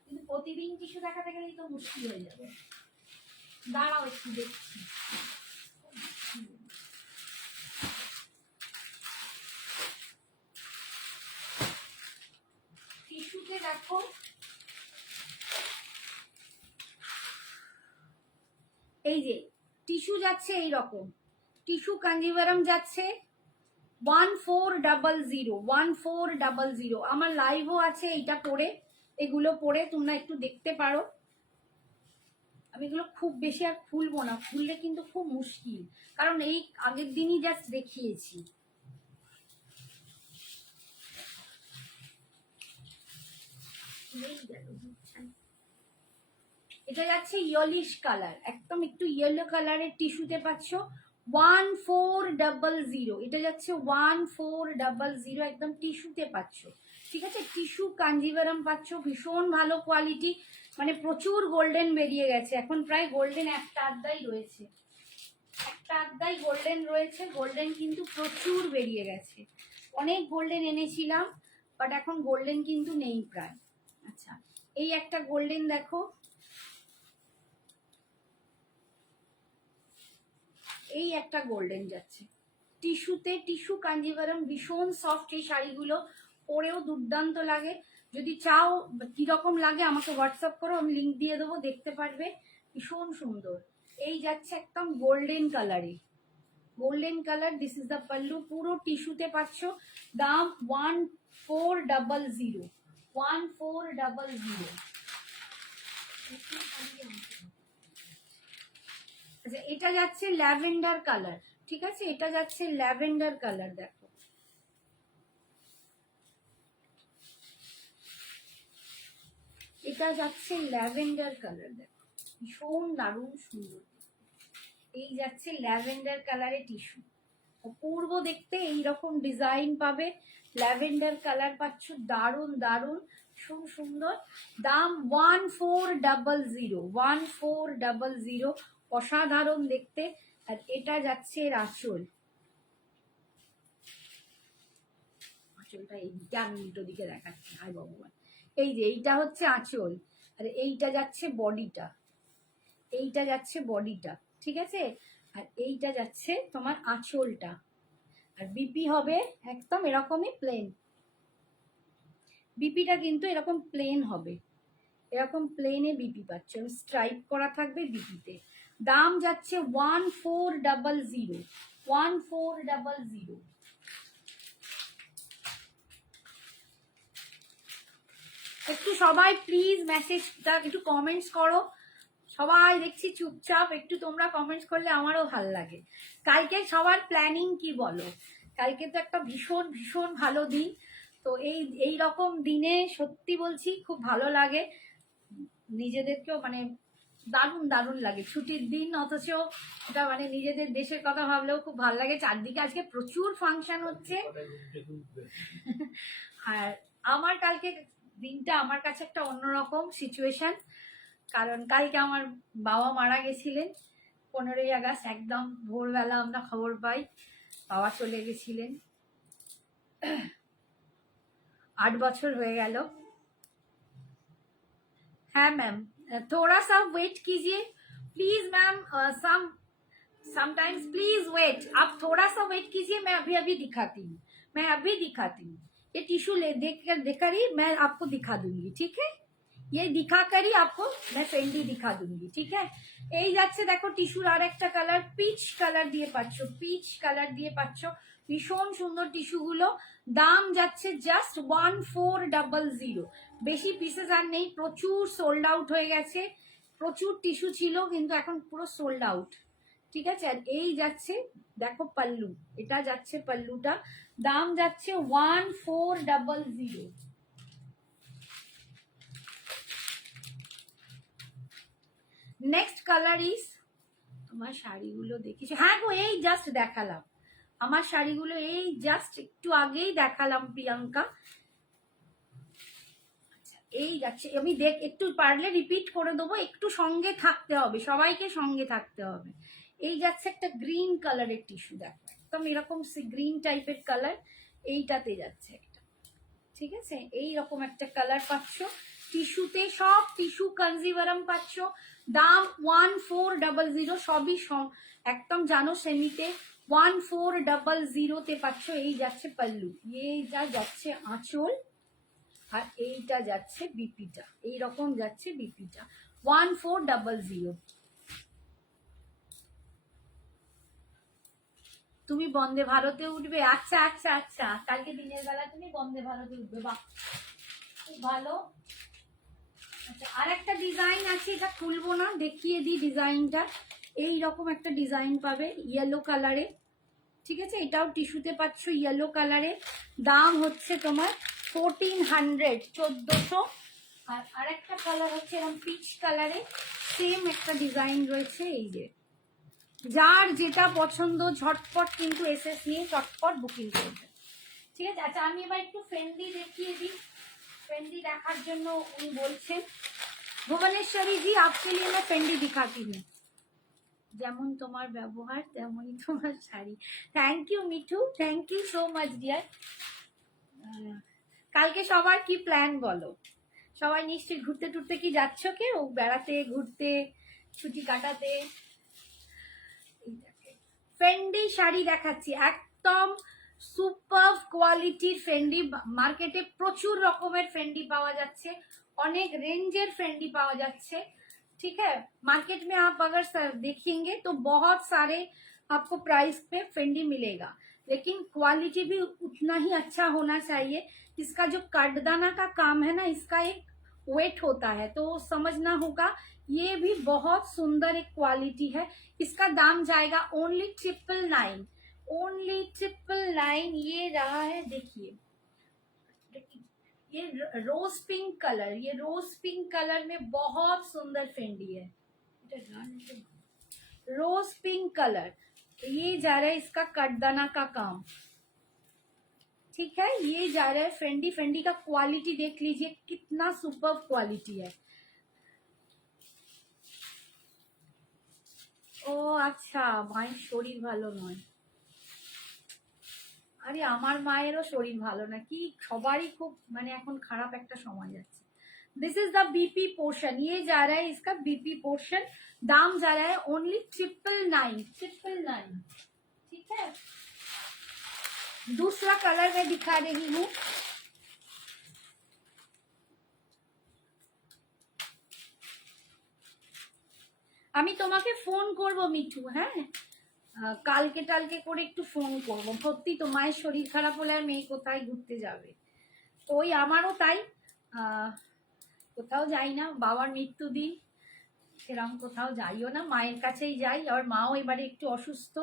কিন্তু প্রতিদিন টিস্যু দেখাতে গেলেই তো মুশকিল হয়ে যাবে। দাঁড়াও একটু দেখছি। টিস্যুতে দেখো এই যে টিস্যু যাচ্ছে এইরকম, টিস্যু কাঞ্জিভারম যাচ্ছে 1400, 1400। আমার লাইভও আছে এইটা পরে, এগুলো পরে তোমরা একটু দেখতে পারো। আমি এগুলো খুব বেশি আর খুলবো না, খুললে কিন্তু খুব মুশকিল, কারণ এই আগের দিনই জাস্ট দেখিয়েছি। এটা যাচ্ছে ইয়েলিশ কালার, একদম একটু ইয়েলো কালারের টিস্যুতে পাচ্ছ 1400। এটা যাচ্ছে 1400 একদম টিস্যুতে পাচ্ছ, ঠিক আছে। টিস্যু কাঞ্জিভারাম পাচ্ছ, ভীষণ ভালো কোয়ালিটি, মানে প্রচুর গোল্ডেন বেরিয়ে গেছে এখন, প্রায় গোল্ডেন একটা আধটাই রয়েছে, একটা আধটাই গোল্ডেন রয়েছে। গোল্ডেন কিন্তু প্রচুর বেরিয়ে গেছে, অনেক গোল্ডেন এনেছিলাম, বাট এখন গোল্ডেন কিন্তু নেই প্রায়। আচ্ছা, এই একটা গোল্ডেন দেখো, এই একটা গোল্ডেন যাচ্ছে টিস্যুতে, টিস্যু কাঞ্জিভারাম, ভীষণ সফট এই শাড়িগুলো, পরেও দুর্দান্ত লাগে। যদি চাও কিরকম লাগে আমাকে হোয়াটসঅ্যাপ করো, আমি লিঙ্ক দিয়ে দেবো, দেখতে পারবে, ভীষণ সুন্দর। এই যাচ্ছে একদম গোল্ডেন কালারে, golden colour, this is the pallu, পুরো টিস্যুতে পাচ্ছ, দাম 1400, 1400। আচ্ছা, এটা যাচ্ছে ল্যাভেন্ডার কালার, ঠিক আছে, এটা যাচ্ছে ল্যাভেন্ডার কালার, দেখো এটা যাচ্ছে ল্যাভেন্ডার কালার, দেখো ভীষণ দারুণ সুন্দর। এই যাচ্ছে ল্যাভেন্ডার কালারে টিস্যু, অপূর্ব দেখতে, এইরকম ডিজাইন পাবে, ল্যাভেন্ডার কালার পাচ্ছ, দারুণ দারুণ, ভীষণ সুন্দর। দাম 1400, 1400, অসাধারণ দেখতে। আর এটা যাচ্ছে এর আঁচল, আঁচলটা এইটা আমি উল্টো দিকে দেখাচ্ছি, হায় ভগবান, এই যে এইটা হচ্ছে আঁচল, আর এইটা যাচ্ছে বডিটা, এইটা যাচ্ছে বডিটা, ঠিক আছে, আর এইটা যাচ্ছে তোমার আঁচলটা। আর বিপি হবে একদম এরকমই প্লেন, বিপিটা কিন্তু এরকম প্লেন হবে, এরকম প্লেনে বিপি পাচ্ছ, স্ট্রাইপ করা থাকবে বিপিতে। দাম যাচ্ছে 1400, 1400। একটু সবাই প্লিজ মেসেজটা একটু কমেন্টস করো, সবাই দেখছি চুপচাপ, একটু তোমরা কমেন্টস করলে আমারও ভালো লাগে। কালকে সবার প্ল্যানিং কি বলো, কালকে তো একটা ভীষণ ভীষণ ভালো দিন, তো এই রকম দিনে সত্যি বলছি খুব ভালো লাগে, নিজেদেরকেও মানে দারুণ দারুণ লাগে, ছুটির দিন, অথচ এটা মানে নিজেদের দেশের কথা ভাবলেও খুব ভালো লাগে। চারদিকে আজকে প্রচুর ফাংশন হচ্ছে, আর আমার কালকে দিনটা আমার কাছে একটা অন্যরকম সিচুয়েশন, কারণ কালকে আমার বাবা মারা গেছিলেন 15ই আগস্ট, একদম ভোরবেলা আমরা খবর পাই বাবা চলে গেছিলেন, 8 বছর হয়ে গেল। हाँ मैम, थोड़ा सा वेट कीजिए please ma'am, sometimes please wait, आप थोड़ा सा वेट कीजिए, मैं अभी अभी दिखाती हूँ, मैं अभी दिखाती हूँ। ये टिश्यू देखकर ही मैं आपको दिखा दूंगी, ठीक है, ये दिखा कर ही आपको मैं फेंडी दिखा दूंगी, ठीक है। এই যাচ্ছে দেখো টিস্যুর আর একটা কালার, পিচ কালার দিয়ে পাচ্ছ, পিচ কালার দিয়ে পাচ্ছ, ভীষণ সুন্দর টিস্যুগুলো। দাম যাচ্ছে জাস্ট 1400, বেশি পিসেস আর নেই, প্রচুর সোল্ড আউট হয়ে গেছে, প্রচুর টিস্যু ছিল কিন্তু এখন পুরো সোল্ড আউট, ঠিক আছে। আর এই যাচ্ছে দেখো পাল্লু, এটা যাচ্ছে পাল্লুটা, দাম যাচ্ছে 1400। নেক্সট কালার ইজ, তোমার শাড়িগুলো দেখিস, হ্যাঁ গো এই জাস্ট দেখালাম, আমার শাড়িগুলো এই জাস্ট একটু আগেই দেখালাম প্রিয়াঙ্কা। আচ্ছা, এই যাচ্ছে, আমি একটু পারলে রিপিট করে দেবো, একটু সঙ্গে থাকতে হবে, সবাইকে সঙ্গে থাকতে হবে। এই যাচ্ছে একটা গ্রিন কালারের টিস্যু, দেখো একদম এরকম গ্রিন টাইপের কালার, এইটাতে যাচ্ছে একটা, ঠিক আছে, এই রকম একটা কালার পাচ্ছ টিস্যুতে, সব টিস্যু কাঞ্জিভারাম পাচ্ছ, দাম 1400, সবই একদম জানো সেমিতে, 1400 পাচ্ছ। এই যাচ্ছে পাল্লু, এই যাচ্ছে আঁচল, আর এইটা যাচ্ছে বিপিটা, এইরকম যাচ্ছে বিপিটা, 1400। তুমি বন্দে ভারতে উঠবে, আচ্ছা আচ্ছা আচ্ছা, কালকে দিনের বেলা তুমি বন্দে ভারতে উঠবে, বাহ খুব ভালো। আচ্ছা, আর একটা ডিজাইন আছে, এটা খুলবো না, দেখিয়ে দিই ডিজাইনটা। এই রকম একটা ডিজাইন পাবে ইয়েলো কালারে, ঠিক আছে? এটাও টিস্যুতে পাচ্ছ ইয়েলো কালারে। দাম হচ্ছে তোমার 1400, 1400। আর আরেকটা কালার হচ্ছে এরকম পিচ কালারে, সেম একটা ডিজাইন রয়েছে। এই যে যার যেটা পছন্দ ঝটপট কিন্তু এসএস নিয়ে চটপট বুকিং করবে, ঠিক আছে? আচ্ছা, আমি এবার একটু ফেন্ডি দেখিয়ে দিই। ফেন্ডি দেখার জন্য উনি বলছেন, ভুবনেশ্বরী জি आपके लिए मैं फेंडी दिखाती हूँ, যেমন তোমার ব্যবহার তেমনই তোমার শাড়ি। Thank you Mithu, thank you so much dear. কালকে সবার কি প্ল্যান বলো? সবাই নিশ্চয়ই ঘুরতে টুরতে কি যাচ্ছ, কেউ বেড়াতে ঘুরতে ছুটি কাটাতে? ফেন্ডি শাড়ি দেখাচ্ছি, একদম সুপার কোয়ালিটির ফেন্ডি। মার্কেটে প্রচুর রকমের ফেন্ডি পাওয়া যাচ্ছে, অনেক रेंजर फेंडी पावा जाच्छे, ठीक है? मार्केट में आप अगर देखेंगे तो बहुत सारे आपको प्राइस पे फेंडी मिलेगा, लेकिन क्वालिटी भी उतना ही अच्छा होना चाहिए। इसका जो कटदाना का काम है ना, इसका एक वेट होता है, तो समझना होगा। ये भी बहुत सुंदर एक क्वालिटी है। इसका दाम जाएगा ओनली 999, ओनली 999। ये रहा है, देखिए ये रोज पिंक कलर, ये रोज पिंक कलर में बहुत सुंदर फेंडी है, रोज पिंक कलर। ये जा रहा है इसका कटदाना का काम, ठीक है? ये जा रहा है फेंडी। फेंडी का क्वालिटी देख लीजिए कितना सुपर क्वालिटी है। ও আচ্ছা, মায়ের শরীর ভালো নয়। আরে আমার মায়েরও শরীর ভালো না, কি সবারই খুব মানে এখন খারাপ একটা সময় যাচ্ছে। This is the BP portion, ये जा रहा है इसका बीपी पोर्शन। दाम जा रहा है ओनली 999, ठीक है? दूसरा कलर मैं दिखा रही हूँ। আমি তোমাকে ফোন করব মিঠু, হ্যাঁ কালকে টালকে করে একটু ফোন করব। সত্যি তো মায়ের শরীর খারাপ হলে আর মেয়ে কোথায় ঘুরতে যাবে? তো ওই আমারও তাই, কোথাও যাই না, বাবার মৃত্যুদিন সেরকম কোথাও যাইও না, মায়ের কাছেই যাই। আর মাও এবারে একটু অসুস্থ,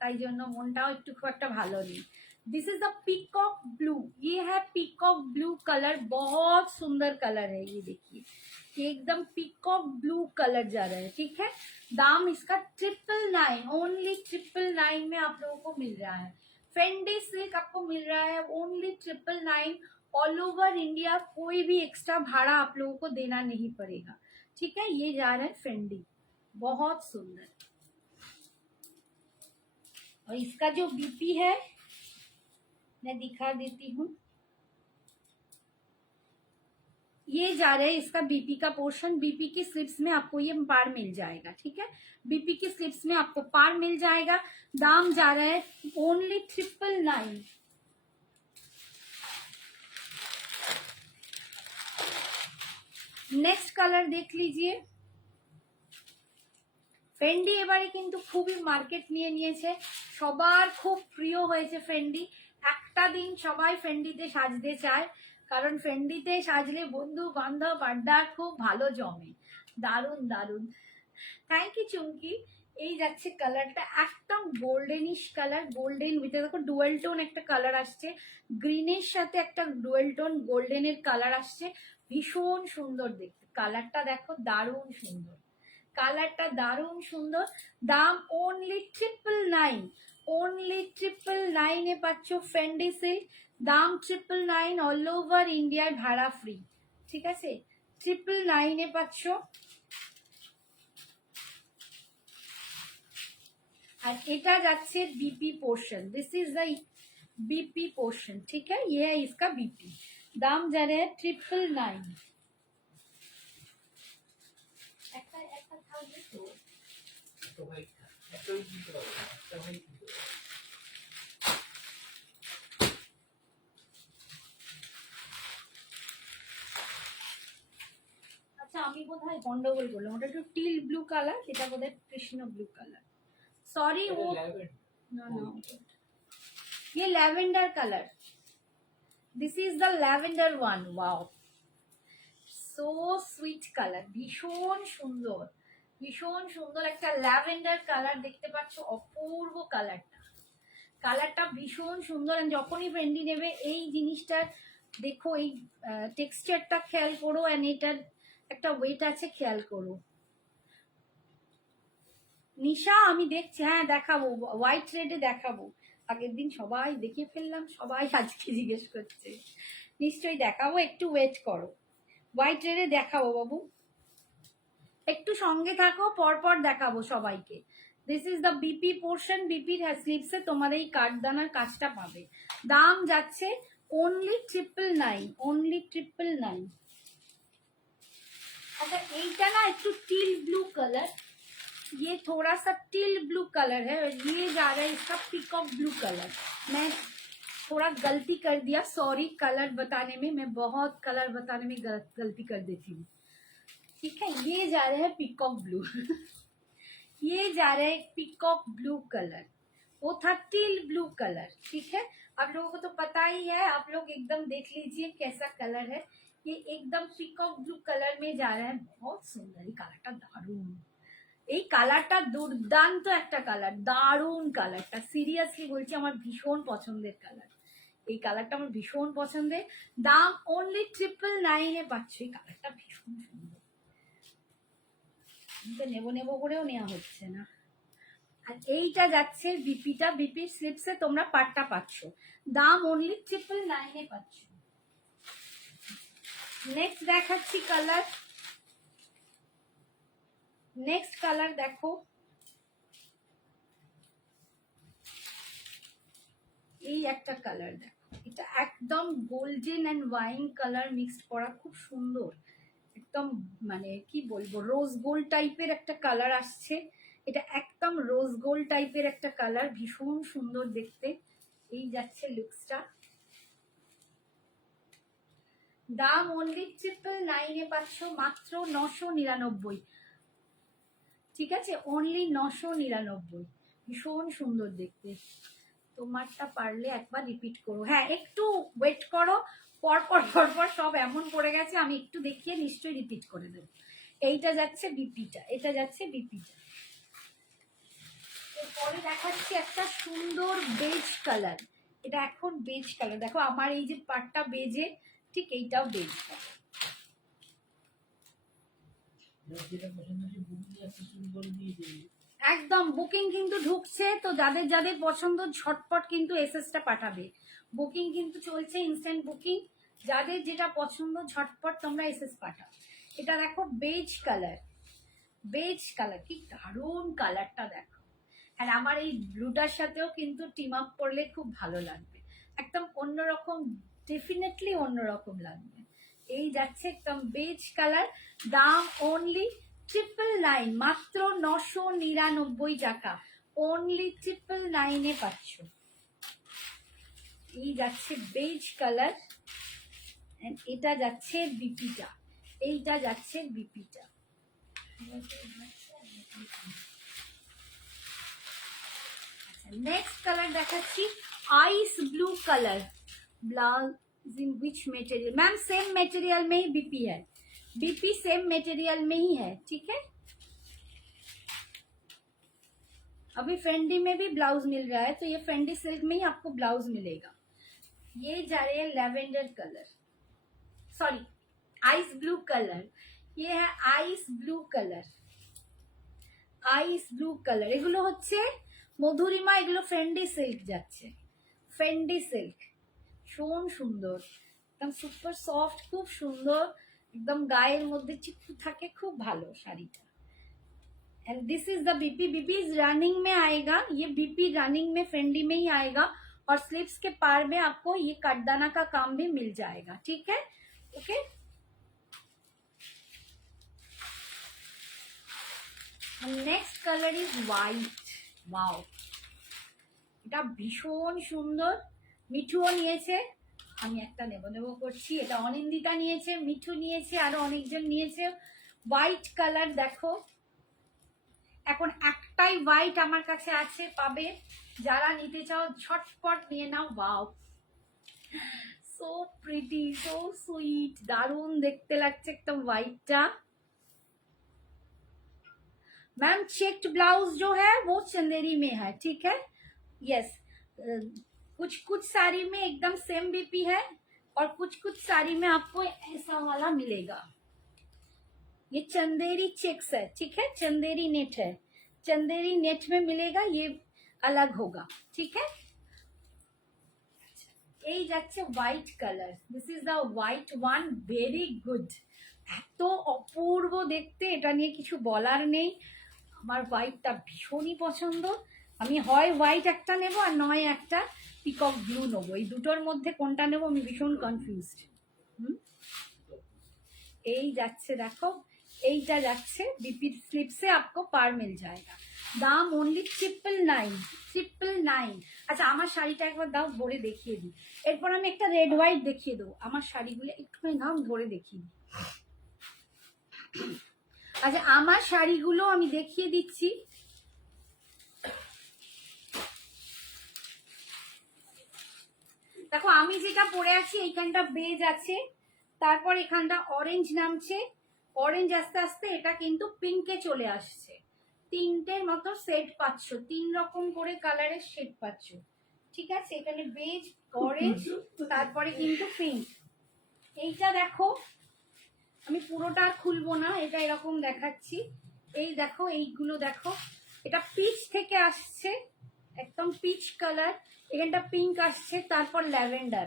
তাই জন্য মনটাও একটু খুব একটা ভালো নেই। This is the peacock blue, ये है पीकॉक ब्लू कलर, बहुत सुंदर कलर है। ये देखिए, ये एकदम पीकॉक ब्लू कलर जा रहा है, ठीक है? दाम इसका 999, ओनली 999 में आप लोगों को मिल रहा है। फेंडी सिल्क आपको मिल रहा है ओनली 999, ऑल ओवर इंडिया। कोई भी एक्स्ट्रा भाड़ा आप लोगों को देना नहीं पड़ेगा, ठीक है? ये जा रहा है फेंडी, बहुत सुंदर। और इसका जो बीपी है मैं दिखा देती हूँ। ये जा रहा है इसका बीपी का पोर्शन। बीपी की स्लिप्स में आपको ये पार मिल जाएगा, ठीक है? बीपी की स्लिप्स में आपको पार मिल जाएगा। दाम जा रहा है ओनली 999। नेक्स्ट कलर देख लीजिए। ফেন্ডি এবারে কিন্তু খুবই মার্কেট নিয়ে নিয়েছে, সবার খুব প্রিয় হয়েছে ফেন্ডি। একটা দিন সবাই ফেন্ডিতে সাজতে চায়, কারণ ফেন্ডিতে সাজলে বন্ধু বান্ধব আড্ডা খুব ভালো জমে। দারুণ দারুণ, থ্যাংক ইউ চুমকি। এই যাচ্ছে কালারটা, একদম গোল্ডেনিশ কালার, গোল্ডেন ভিতরে দেখো ডুয়েল টোন একটা কালার আসছে, গ্রিনের সাথে একটা ডুয়েল টোন গোল্ডেনের কালার আসছে, ভীষণ সুন্দর দেখতে। কালারটা দেখো, দারুণ সুন্দর কালারটা, দারুণ সুন্দর। দাম ওনলি 999, ओनली 999 পাচ্ছ ফেন্ডি সিল্ক। দাম 999, অল ওভার ইন্ডিয়ার ভাড়া ফ্রি, ঠিক আছে? 999 পাচ্ছ। আর এটা যাচ্ছে BP portion, this is the BP portion, ठीक है? ये है इसका बीपी। दाम जा रहा है 999। আচ্ছা, আমি বোধহয় গন্ডগোল করলাম, ওটা একটু টিল ব্লু কালার, এটা বোধহয় কৃষ্ণ ব্লু কালার। सॉरी वो नो नो, ये lavender colour, this is the lavender one. Wow, so sweet colour, ভীষণ সুন্দর, ভীষণ সুন্দর একটা ল্যাভেন্ডার কালার দেখতে পাচ্ছ, অপূর্ব কালারটা, কালারটা ভীষণ সুন্দর। যখনই ফ্রেন্ডি নেবে এই জিনিসটার দেখো, এই টেক্সচারটা খেয়াল করো, এন্ড এটার একটা ওয়েট আছে খেয়াল করো। নিশা আমি দেখছি, হ্যাঁ দেখাবো, হোয়াইট রেডে দেখাবো। আগের দিন সবাই দেখে ফেললাম, সবাই আজকে জিজ্ঞেস করছে, নিশ্চয়ই দেখাবো, একটু ওয়েট করো, হোয়াইট রেডে দেখাবো বাবু, একটু সঙ্গে থাকো, পরপর দেখাবো সবাইকে। This is the BP portion, বিপির স্লিভসে তোমার এই কাঠদানার কাজটা পাবে। দাম যাচ্ছে অনলি 999, অনলি 999। अच्छा এইটা না একটু টিল ব্লू कलर, ये थोड़ा सा टिल ब्लू कलर है, ये जा रहा है इसका पीकॉक ब्लू कलर। मैं थोड़ा गलती कर दिया, सॉरी, कलर बताने में मैं बहुत कलर बताने में गलती कर देती हूँ, ठीक है। ये जा रहा है पीकॉक ब्लू ये जा रहा है पीकॉक ब्लू कलर, वो था टिल ब्लू कलर, ठीक है। आप लोगों को तो पता ही है, आप लोग एकदम देख लीजिए कैसा कलर है, ये एकदम पीकॉक ब्लू कलर में जा रहा है, बहुत सुंदर, ये कलरটা দারুণ, এই কালারটা দুর্দান্ত একটা কালার, দারুণ কালারটা, সিরিয়াসলি বলছি আমার ভীষণ পছন্দের কালার, এই কালারটা আমার ভীষণ পছন্দের। দাম অনলি 999 পাচ্ছ, এই কালারটা ভীষণ সুন্দর, নেবো নেবো করেও নেওয়া হচ্ছে না। আর এইটা যাচ্ছে বিপিটা, বিপির স্লিপসে তোমরা পাটটা পাচ্ছ, দাম অনলি 999 পাচ্ছ। নেক্সট দেখাচ্ছি কালার, নেক্সট কালার দেখো, এই একটা কালার দেখো, এটা একদম golden and wine colour mixed করা, খুব সুন্দর, একদম মানে কি বলবো, রোজ গোল্ড টাইপের একটা কালার আসছে, এটা একদম রোজ গোল্ড টাইপের একটা কালার, ভীষণ সুন্দর দেখতে। এই যাচ্ছে লুকসটা, দাম অনলি 999 পাচ্ছ, মাত্র 999, ঠিক আছে, অনলি 999, ভীষণ সুন্দর দেখতে। তোমারটা পারলে একবার রিপিট করো, হ্যাঁ একটু ওয়েট করো, পরপর পরপর সব এমন পড়ে গেছে, আমি একটু দেখিয়ে নিশ্চয়ই রিপিট করে দেবো। এইটা যাচ্ছে বিপিটা, এটা যাচ্ছে বিপিটা। এরপরে দেখাচ্ছি একটা সুন্দর বেজ কালার, এটা এখন বেজ কালার, দেখো আমার এই যে পাটটা বেজে, ঠিক এইটাও বেজ কালার। একদম বুকিং কিন্তু ঢুকছে, তো যাদের যাদের পছন্দ ঝটপট কিন্তু এসএসটা পাঠাবে, বুকিং কিন্তু চলছে, ইনস্ট্যান্ট বুকিং, যাদের যেটা পছন্দ ঝটপট তোমরা এসএস পাঠাও। এটা দেখো বেজ কালার, বেজ কালার, কি দারুণ কালারটা দেখো, আর আমার এই ব্লুটার সাথেও কিন্তু টিম আপ করলে খুব ভালো লাগবে, একদম অন্যরকম, ডেফিনেটলি অন্যরকম লাগবে। এই যাচ্ছে একদম বেজ কালার, দাম অনলি 999, মাত্র 999 টাকা, অনলি 999 পাচ্ছ। এই যাচ্ছে বেজ কালার, এটা যাচ্ছে বিপিটা, এইটা যাচ্ছে বিপিটা। नेक्स्ट कलर देखाচ্ছি ice blue colour, blouse in which material, ma'am same material में ही बीपी है, बीपी सेम मटेरियल में ही है, ठीक है। अभी फेंडी में भी ब्लाउज मिल रहा है, तो ये फेंडी सिल्क में ही आपको ब्लाउज मिलेगा। ये जा रहे हैं lavender colour, sorry ice blue colour, ये है ice blue colour, ice blue colour, এগুলো হচ্ছে মধুরিমা, এগুলো ফেন্ডি সিল্ক যাচ্ছে, ফেন্ডি সিল্ক, ভীষণ সুন্দর, একদম সুপার সফট, খুব সুন্দর, একদম গায়ের মধ্যে চিপকু থাকে, খুব ভালো শাড়িটা। And this is the BP, BP is running में आएगा, ये बीपी रनिंग में फेंडी में ही आएगा, और स्लीव्स के पार में आपको ये कटदाना का काम भी मिल जाएगा, ठीक है, okay. Next colour is white, wow, এটা ভীষণ সুন্দর, মিঠুও নিয়েছে, আমি একটা নেব নেব করছি, এটা অনিন্দিতা নিয়েছে, মিঠু নিয়েছে, আরো অনেকজন নিয়েছে। হোয়াইট কালার দেখো, এখন একটাই হোয়াইট আমার কাছে আছে, পাবে, যারা নিতে চাও ঝটপট নিয়ে নাও। Wow, so pretty, so sweet, দারুণ দেখতে লাগছে একদম হোয়াইটটা। मैम चेक्ड ब्लाउज जो है वो चंदेरी में है, ठीक है, यस। कुछ कुछ साड़ी में एकदम सेम बीपी है और कुछ कुछ साड़ी में आपको ऐसा वाला मिलेगा। ये चंदेरी चेक्स है, ठीक है, चंदेरी नेट है, चंदेरी नेट में मिलेगा, ये अलग होगा, ठीक है। এই যাচ্ছে white colour, this is the white one, very good, এত অপূর্ব দেখতে, এটা নিয়ে কিছু বলার নেই। আমার হোয়াইটটা ভীষণই পছন্দ। আমি হয় হোয়াইট একটা নেব আর নয় একটা পিকক ব্লু নেবো, এই দুটোর মধ্যে কোনটা নেবো আমি ভীষণ কনফিউজড। এই যাচ্ছে দেখো, এইটা যাচ্ছে বিপি স্লিপসে, আপকো পার মিল যায়গা, দাম অনলি 999। আচ্ছা আমার শাড়িটা একবার দাও, ভরে দেখিয়ে দিই, এরপর আমি একটা রেড হোয়াইট দেখিয়ে দেবো। আমার শাড়িগুলো একটুখানি নাও, ভরে দেখিয়ে দিই। আচ্ছা আমার শাড়িগুলো আমি দেখিয়ে দিচ্ছি। দেখো আমি যেটা পরে আছি এইখানটা বেজ আছে, তারপর এখানটা অরেঞ্জ নামছে, অরেঞ্জ আস্তে আস্তে এটা কিন্তু পিঙ্কে চলে আসছে, তিনটের মতো সেট পাচ্ছ, 3 রকম করে কালারের শেড পাচ্ছ, ঠিক আছে। এখানে বেজ, অরেঞ্জ, তারপরে কিন্তু পিঙ্ক। এইটা দেখো, আমি পুরোটা খুলবো না, এটা এরকম দেখাচ্ছি। এই দেখো, এইগুলো দেখো, এটা পিচ থেকে আসছে, একদম পিচ কালার, এখানটা পিঙ্ক আসছে, তারপর ল্যাভেন্ডার,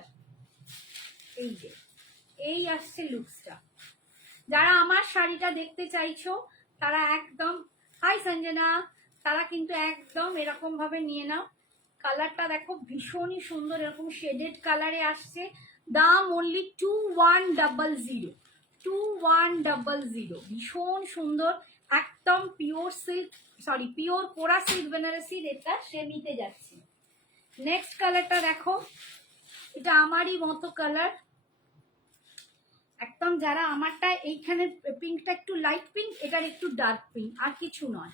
এই যে এই আসছে লুকসটা। যারা আমার শাড়িটা দেখতে চাইছো তারা একদম, হাই সঞ্জনা, তারা কিন্তু একদম এরকম ভাবে নিয়ে নাও। কালারটা দেখো ভীষণই সুন্দর, এরকম শেডেড কালারে আসছে, দাম অনলি 2100, 2100, ভীষণ সুন্দর, একদম পিওর সিল্ক, সরি পিওর কোরা সিল্ক বেনারসির এটা সেমিতে যাচ্ছে। নেক্সট কালারটা দেখো, এটা আমারই মতো কালার একদম, যারা আমারটা এইখানে পিঙ্কটা একটু লাইট পিঙ্ক, এটার একটু ডার্ক পিঙ্ক, আর কিছু নয়।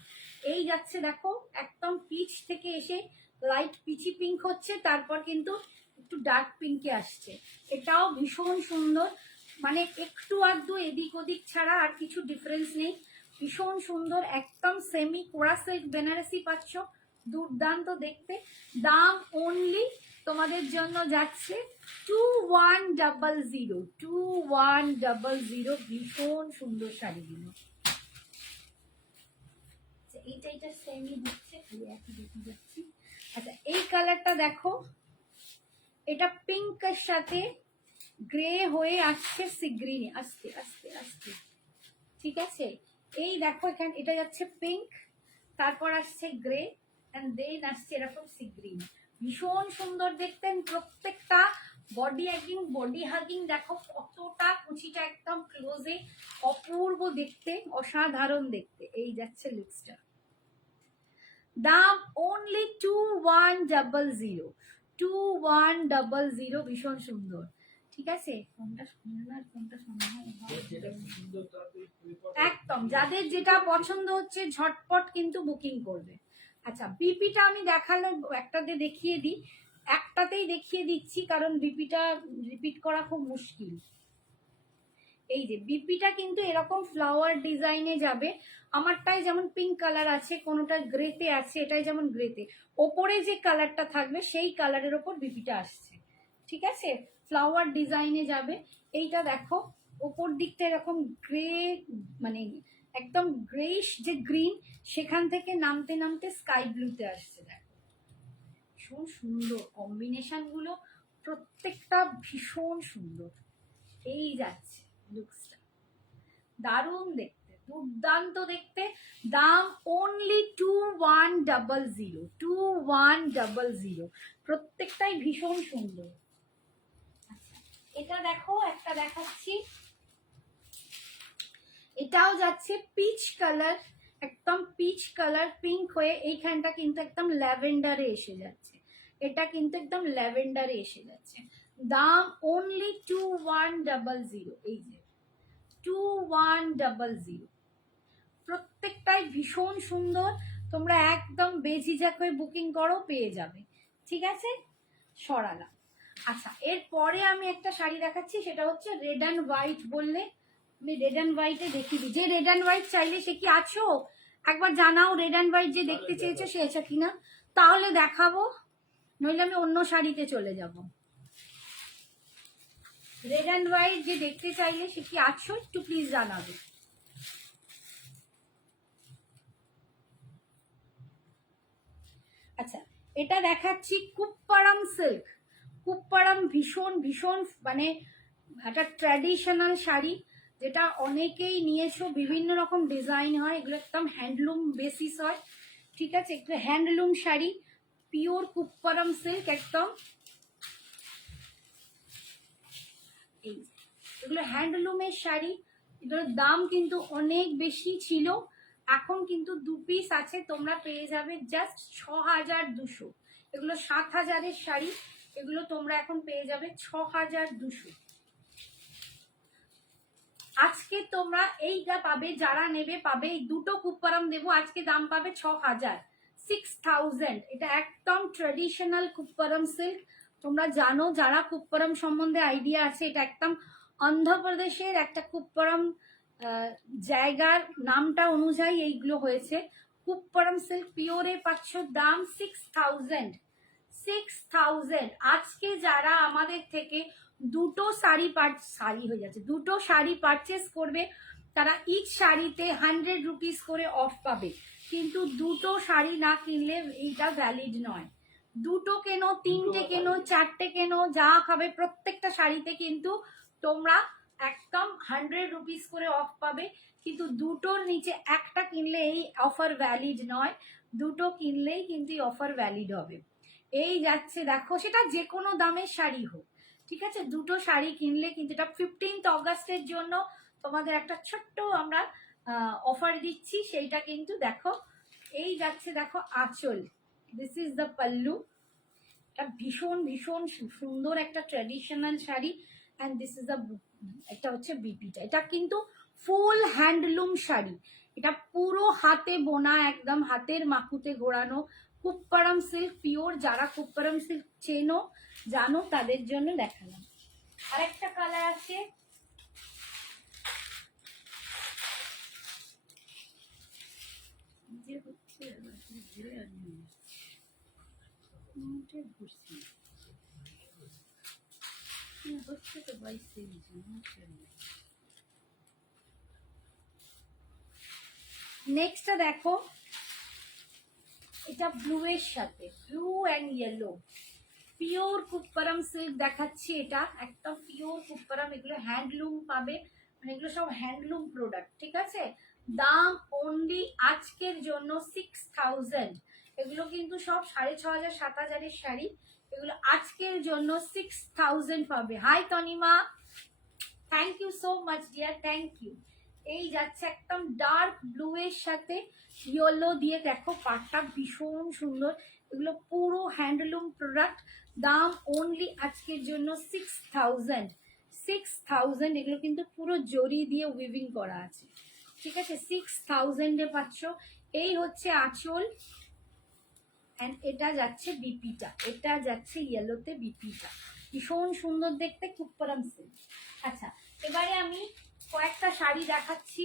এই যাচ্ছে দেখো, একদম পিচ থেকে এসে লাইট পিচি পিঙ্ক হচ্ছে, তারপর কিন্তু একটু ডার্ক পিঙ্কে আসছে, এটাও ভীষণ সুন্দর, মানে একটু আধটু এদিক ওদিক ছাড়া আর কিছু ডিফারেন্স নেই, ভীষণ সুন্দর, একদম সেমি কোরা সিল্ক বেনারসি পাচ্ছ, দুর্দান্ত দেখতে। দাম অনলি তোমাদের জন্য যাচ্ছে 2100, 2100, ভীষণ সুন্দর শাড়িগুলো। এইটা এটা সেমি হচ্ছে, একই দেখে যাচ্ছি। আচ্ছা এই কালারটা দেখো, এটা পিঙ্কের সাথে গ্রে হয়ে আসছে সি গ্রিনে, আস্তে আস্তে আস্তে, ঠিক আছে। এই দেখো এখানে এটা যাচ্ছে পিঙ্ক, তারপর আসছে গ্রে, এন্ড দেন আসছে এরকম সি গ্রিন, ভীষণ সুন্দর দেখতেন প্রত্যেকটা। বডি হাগিং দেখো কতটা, কুচিটা একদম ক্লোজে, অপূর্ব দেখতে, অসাধারণ দেখতে। এই যাচ্ছে লুকসটা, দাম অনলি 2100, 2100, ভীষণ সুন্দর, ঠিক আছে। কোনটা সুন্দর আর কোনটা সুন্দর একদম, যাদের যেটা পছন্দ হচ্ছে ঝটপট কিন্তু বুকিং করবে। আচ্ছা বিপিটা আমি দেখালে একটাতে দেখিয়ে দিই, একটাতেই দেখিয়ে দিচ্ছি কারণ বিপিটা রিপিট করা খুব মুশকিল। এই যে বিপিটা কিন্তু এরকম ফ্লাওয়ার ডিজাইনে যাবে, আমারটাই যেমন পিঙ্ক কালার আছে, কোনোটা গ্রেতে আছে, এটাই যেমন গ্রেতে, ওপরে যে কালারটা থাকবে সেই কালারের ওপর বিপিটা আসছে, ঠিক আছে, ফ্লাওয়ার ডিজাইনে যাবে। এইটা দেখো ওপর দিকটা এরকম গ্রে, মানে একদম গ্রেইশ যে গ্রিন, সেখান থেকে নামতে নামতে স্কাই ব্লুতে আসছে, দেখো ভীষণ সুন্দর কম্বিনেশন গুলো, প্রত্যেকটা ভীষণ সুন্দর। এই যাচ্ছে লুকসটা, দারুণ দেখতে, দুর্দান্ত দেখতে, দাম অনলি 2100, 2100, প্রত্যেকটাই ভীষণ সুন্দর। আচ্ছা এটা দেখো, একটা দেখাচ্ছি, এটাও যাচ্ছে পিচ কালার, একদম পিচ কালার পিঙ্ক হয়ে এইখানটা কিন্তু একদম ল্যাভেন্ডারে এসে যাচ্ছে, এটা কিন্তু একদম ল্যাভেন্ডারে এসে যাচ্ছে, দাম অনলি 2100, এই যে 2100, প্রত্যেকটাই ভীষণ সুন্দর, তোমরা একদম বেঝিঝাক হয়ে বুকিং করো, পেয়ে যাবে, ঠিক আছে। সরালাম। আচ্ছা, এরপরে আমি একটা শাড়ি দেখাচ্ছি, সেটা হচ্ছে রেড অ্যান্ড হোয়াইট বললে আমি রেড অ্যান্ড হোয়াইটে দেখিয়ে দিই। যে রেড অ্যান্ড হোয়াইট চাইলে সে কি আছো একবার জানাও, রেড অ্যান্ড হোয়াইট যে দেখতে চেয়েছে সে আছে কিনা, তাহলে দেখাবো, নইলে আমি অন্য শাড়িতে চলে যাব। রেড অ্যান্ড হোয়াইট যে দেখতে চাইলে সে কি আছো একটু প্লিজ জানাবে। আচ্ছা, এটা দেখাচ্ছি কুপ্পারাম সিল্ক। কুপ্পারাম ভীষণ ভীষণ মানে একটা ট্র্যাডিশনাল শাড়ি, যেটা অনেকেই নিয়েছো, বিভিন্ন রকম ডিজাইন হয়, এগুলো একদম হ্যান্ডলুম বেসিস হয়, ঠিক আছে, একটু handloom sari, pure Kuppadam silk একদম। এগুলো হ্যান্ডলুমের শাড়ি, এগুলোর দাম কিন্তু অনেক বেশি ছিল, এখন কিন্তু 2 পিস আছে, তোমরা পেয়ে যাবে জাস্ট 6200। এগুলো 7000-এর শাড়ি, এগুলো তোমরা এখন পেয়ে যাবে 6200। আজকে তোমরা এইটা পাবে, যারা নেবে পাবে, এই দুটো কুপ্পারাম দেবো আজকে, দাম পাবে 6000। এটা একদম ট্রেডিশনাল কুপ্পারাম সিল্ক। তোমরা জানো, যারা কুপ্পারাম সম্বন্ধে আইডিয়া আছে, এটা একদম অন্ধ্রপ্রদেশের একটা কুপ্পারাম জায়গার নামটা অনুযায়ী এইগুলো হয়েছে। কুপ্পারাম সিল্ক পিওরে পাচ্ছ, দাম 6000। আজকে যারা আমাদের থেকে দুটো শাড়ি পারচেস করবে, তারা ইচ শাড়িতে 100 রুপিস করে অফ পাবে। কিন্তু দুটো শাড়ি না কিনলে এইটা ভ্যালিড নয়। দুটো কেনো, তিনটে কেনো, চারটে কেনো, যা খাবে প্রত্যেকটা শাড়িতে কিন্তু তোমরা একদম 100 রুপিস করে অফ পাবে। কিন্তু দুটোর নিচে একটা কিনলে এই অফার ভ্যালিড নয়, দুটো কিনলেই কিন্তু এই অফার ভ্যালিড হবে। এই যাচ্ছে দেখো, সেটা যে কোনো দামের শাড়ি হোক, ঠিক আছে, দুটো শাড়ি কিনলে কিন্তু, এটা 15th অগাস্টের জন্য তোমাদের একটা ছোট্ট আমরা অফার দিচ্ছি, সেইটা কিন্তু দেখো। এই যাচ্ছে দেখো আঁচল, দিস ইজ দ্য পাল্লু, এটা ভীষণ ভীষণ সুন্দর একটা traditional sari, and this is the, এটা হচ্ছে বিপিটা। এটা কিন্তু ফুল হ্যান্ডলুম শাড়ি, এটা পুরো হাতে বোনা, একদম হাতের মাকুতে ঘোরানো কুপ্পারাম সিল্ক পিওর। যারা কুপ্পারাম সিল্ক চেনো জানো, তাদের জন্য দেখালাম। আরেকটা কালার আছে, যে হচ্ছে তো নেক্সটটা দেখো, এটা ব্লু এর সাথে, blue and yellow, pure Kuppadam silk দেখাচ্ছি। এটা একটা পিওর কুপ্পারাম, এগুলো হ্যান্ডলুম পাবে, মানে এগুলো সব হ্যান্ডলুম প্রোডাক্ট, ঠিক আছে। দাম অনলি আজকের জন্য 6000। এগুলো কিন্তু সব 6500 7000-এর শাড়ি, এগুলো আজকের জন্য 6000 পাবে। Hi Tanima, thank you so much dear, thank you. এই যাচ্ছে একদম ডার্ক ব্লু এর সাথে ইয়েলো দিয়ে, দেখো পাটটা ভীষণ সুন্দর, এগুলো পুরো হ্যান্ডলুম প্রোডাক্ট, দাম অনলি আজকের জন্য 6000। এগুলো কিন্তু পুরো জরি দিয়ে উইভিং করা আছে, ঠিক আছে, 6000-এ পাচ্ছ। এই হচ্ছে আঁচল, অ্যান্ড এটা যাচ্ছে বিপিটা, এটা যাচ্ছে ইয়েলোতে বিপিটা, ভীষণ সুন্দর দেখতে কুপ্পারাম সিল্ক। আচ্ছা, এবারে আমি কয়েকটা শাড়ি দেখাচ্ছি,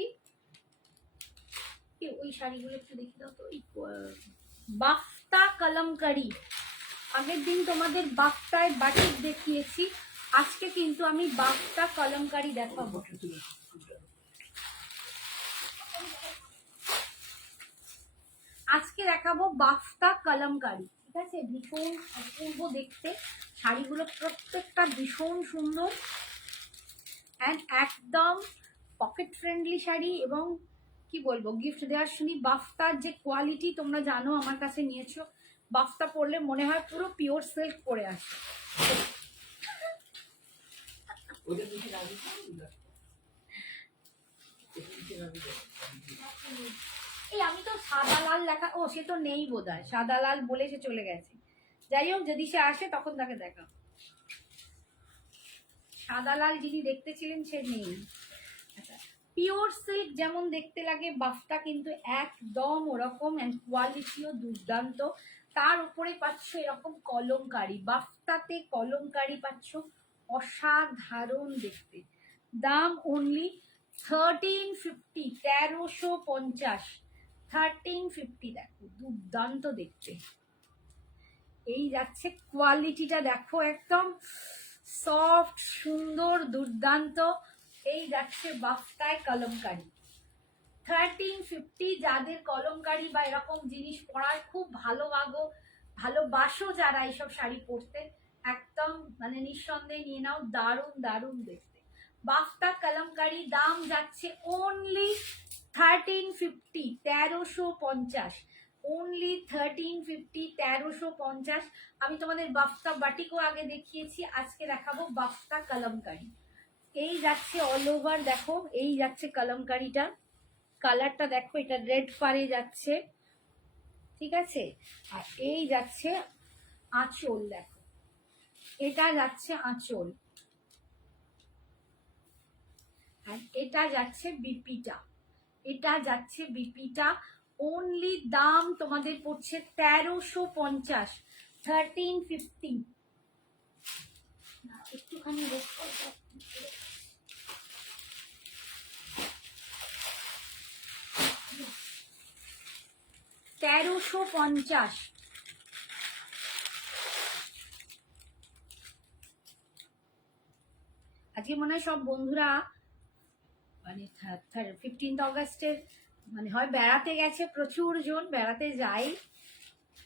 ওই শাড়িগুলো একটু দেখে দাও তো। বাফতা কলমকারি, আগের দিন তোমাদের বাফতায় বাটিক দেখিয়েছি, আজকে কিন্তু আমি বাফতা কলমকারি দেখাবো। আজকে দেখাবো বাফতা কলমকারি, ঠিক আছে, ভীষণ অপূর্ব দেখতে শাড়িগুলো, প্রত্যেকটা ভীষণ সুন্দর, অ্যান্ড একদম পকেট ফ্রেন্ডলি শাড়ি, এবং কি বলবো, গিফট দেওয়ার শুনি। বাফতার যে কোয়ালিটি তোমরা জানো, আমার কাছে নিয়েছো, বাফতা পরলে মনে হয় পুরো পিওর সিল্ক পরে আসে। এই আমি তো সাদা লাল লেখা, ও সে তো নেই বোধহয়, সাদা লাল বলে সে চলে গেছে। যাই হোক, যদি সে আসে তখন তাকে দেখা। সাদা লাল যিনি দেখতেছিলেন সে নেই। আচ্ছা, পিওর সিল্ক যেমন দেখতে লাগে, বাফটা কিন্তু একদম ওরকম, অ্যান্ড কোয়ালিটিও দুর্দান্ত। তার উপরে পাচ্ছ এরকম কলমকারি, বাফতাতে কলমকারি পাচ্ছ, অসাধারণ দেখতে। দাম অনলি 1350, 1350, 1350। দেখো দুর্দান্ত দেখতে। এই যাচ্ছে কোয়ালিটিটা দেখো, একদম সফট, সুন্দর, দুর্দান্ত। এই যাচ্ছে বাফতায় কলমকারি 1350। যাদের কলমকারি বা এরকম জিনিস পরার খুব ভালোবাসো যারা এইসব শাড়ি পরতে, একদম মানে নিঃসন্দেহে নিয়ে নাও, দারুণ দারুণ দেখতে। বাফতা কলমকারি দাম যাচ্ছে অনলি 1350, 1350, অনলি 1350, 1350। আমি তোমাদের বাফতা বাটিকও আগে দেখিয়েছি, আজকে দেখাবো বাফতা কলমকারি। এই যাচ্ছে অল ওভার, দেখো এই যাচ্ছে কলমকারিটা, কালারটা দেখো, এটা রেড পারে যাচ্ছে, ঠিক আছে। আর এই যাচ্ছে আঁচল, দেখো এটা যাচ্ছে আঁচল, আর এটা যাচ্ছে বিপিটা, এটা যাচ্ছে বিপিটা। অনলি দাম তোমাদের পড়ছে 1350, 1350। একটুখানি 1350। আজকে মনে হয় সব বন্ধুরা মানে 15th অগস্টের মানে হয় বেড়াতে গেছে, প্রচুর জন বেড়াতে যায়,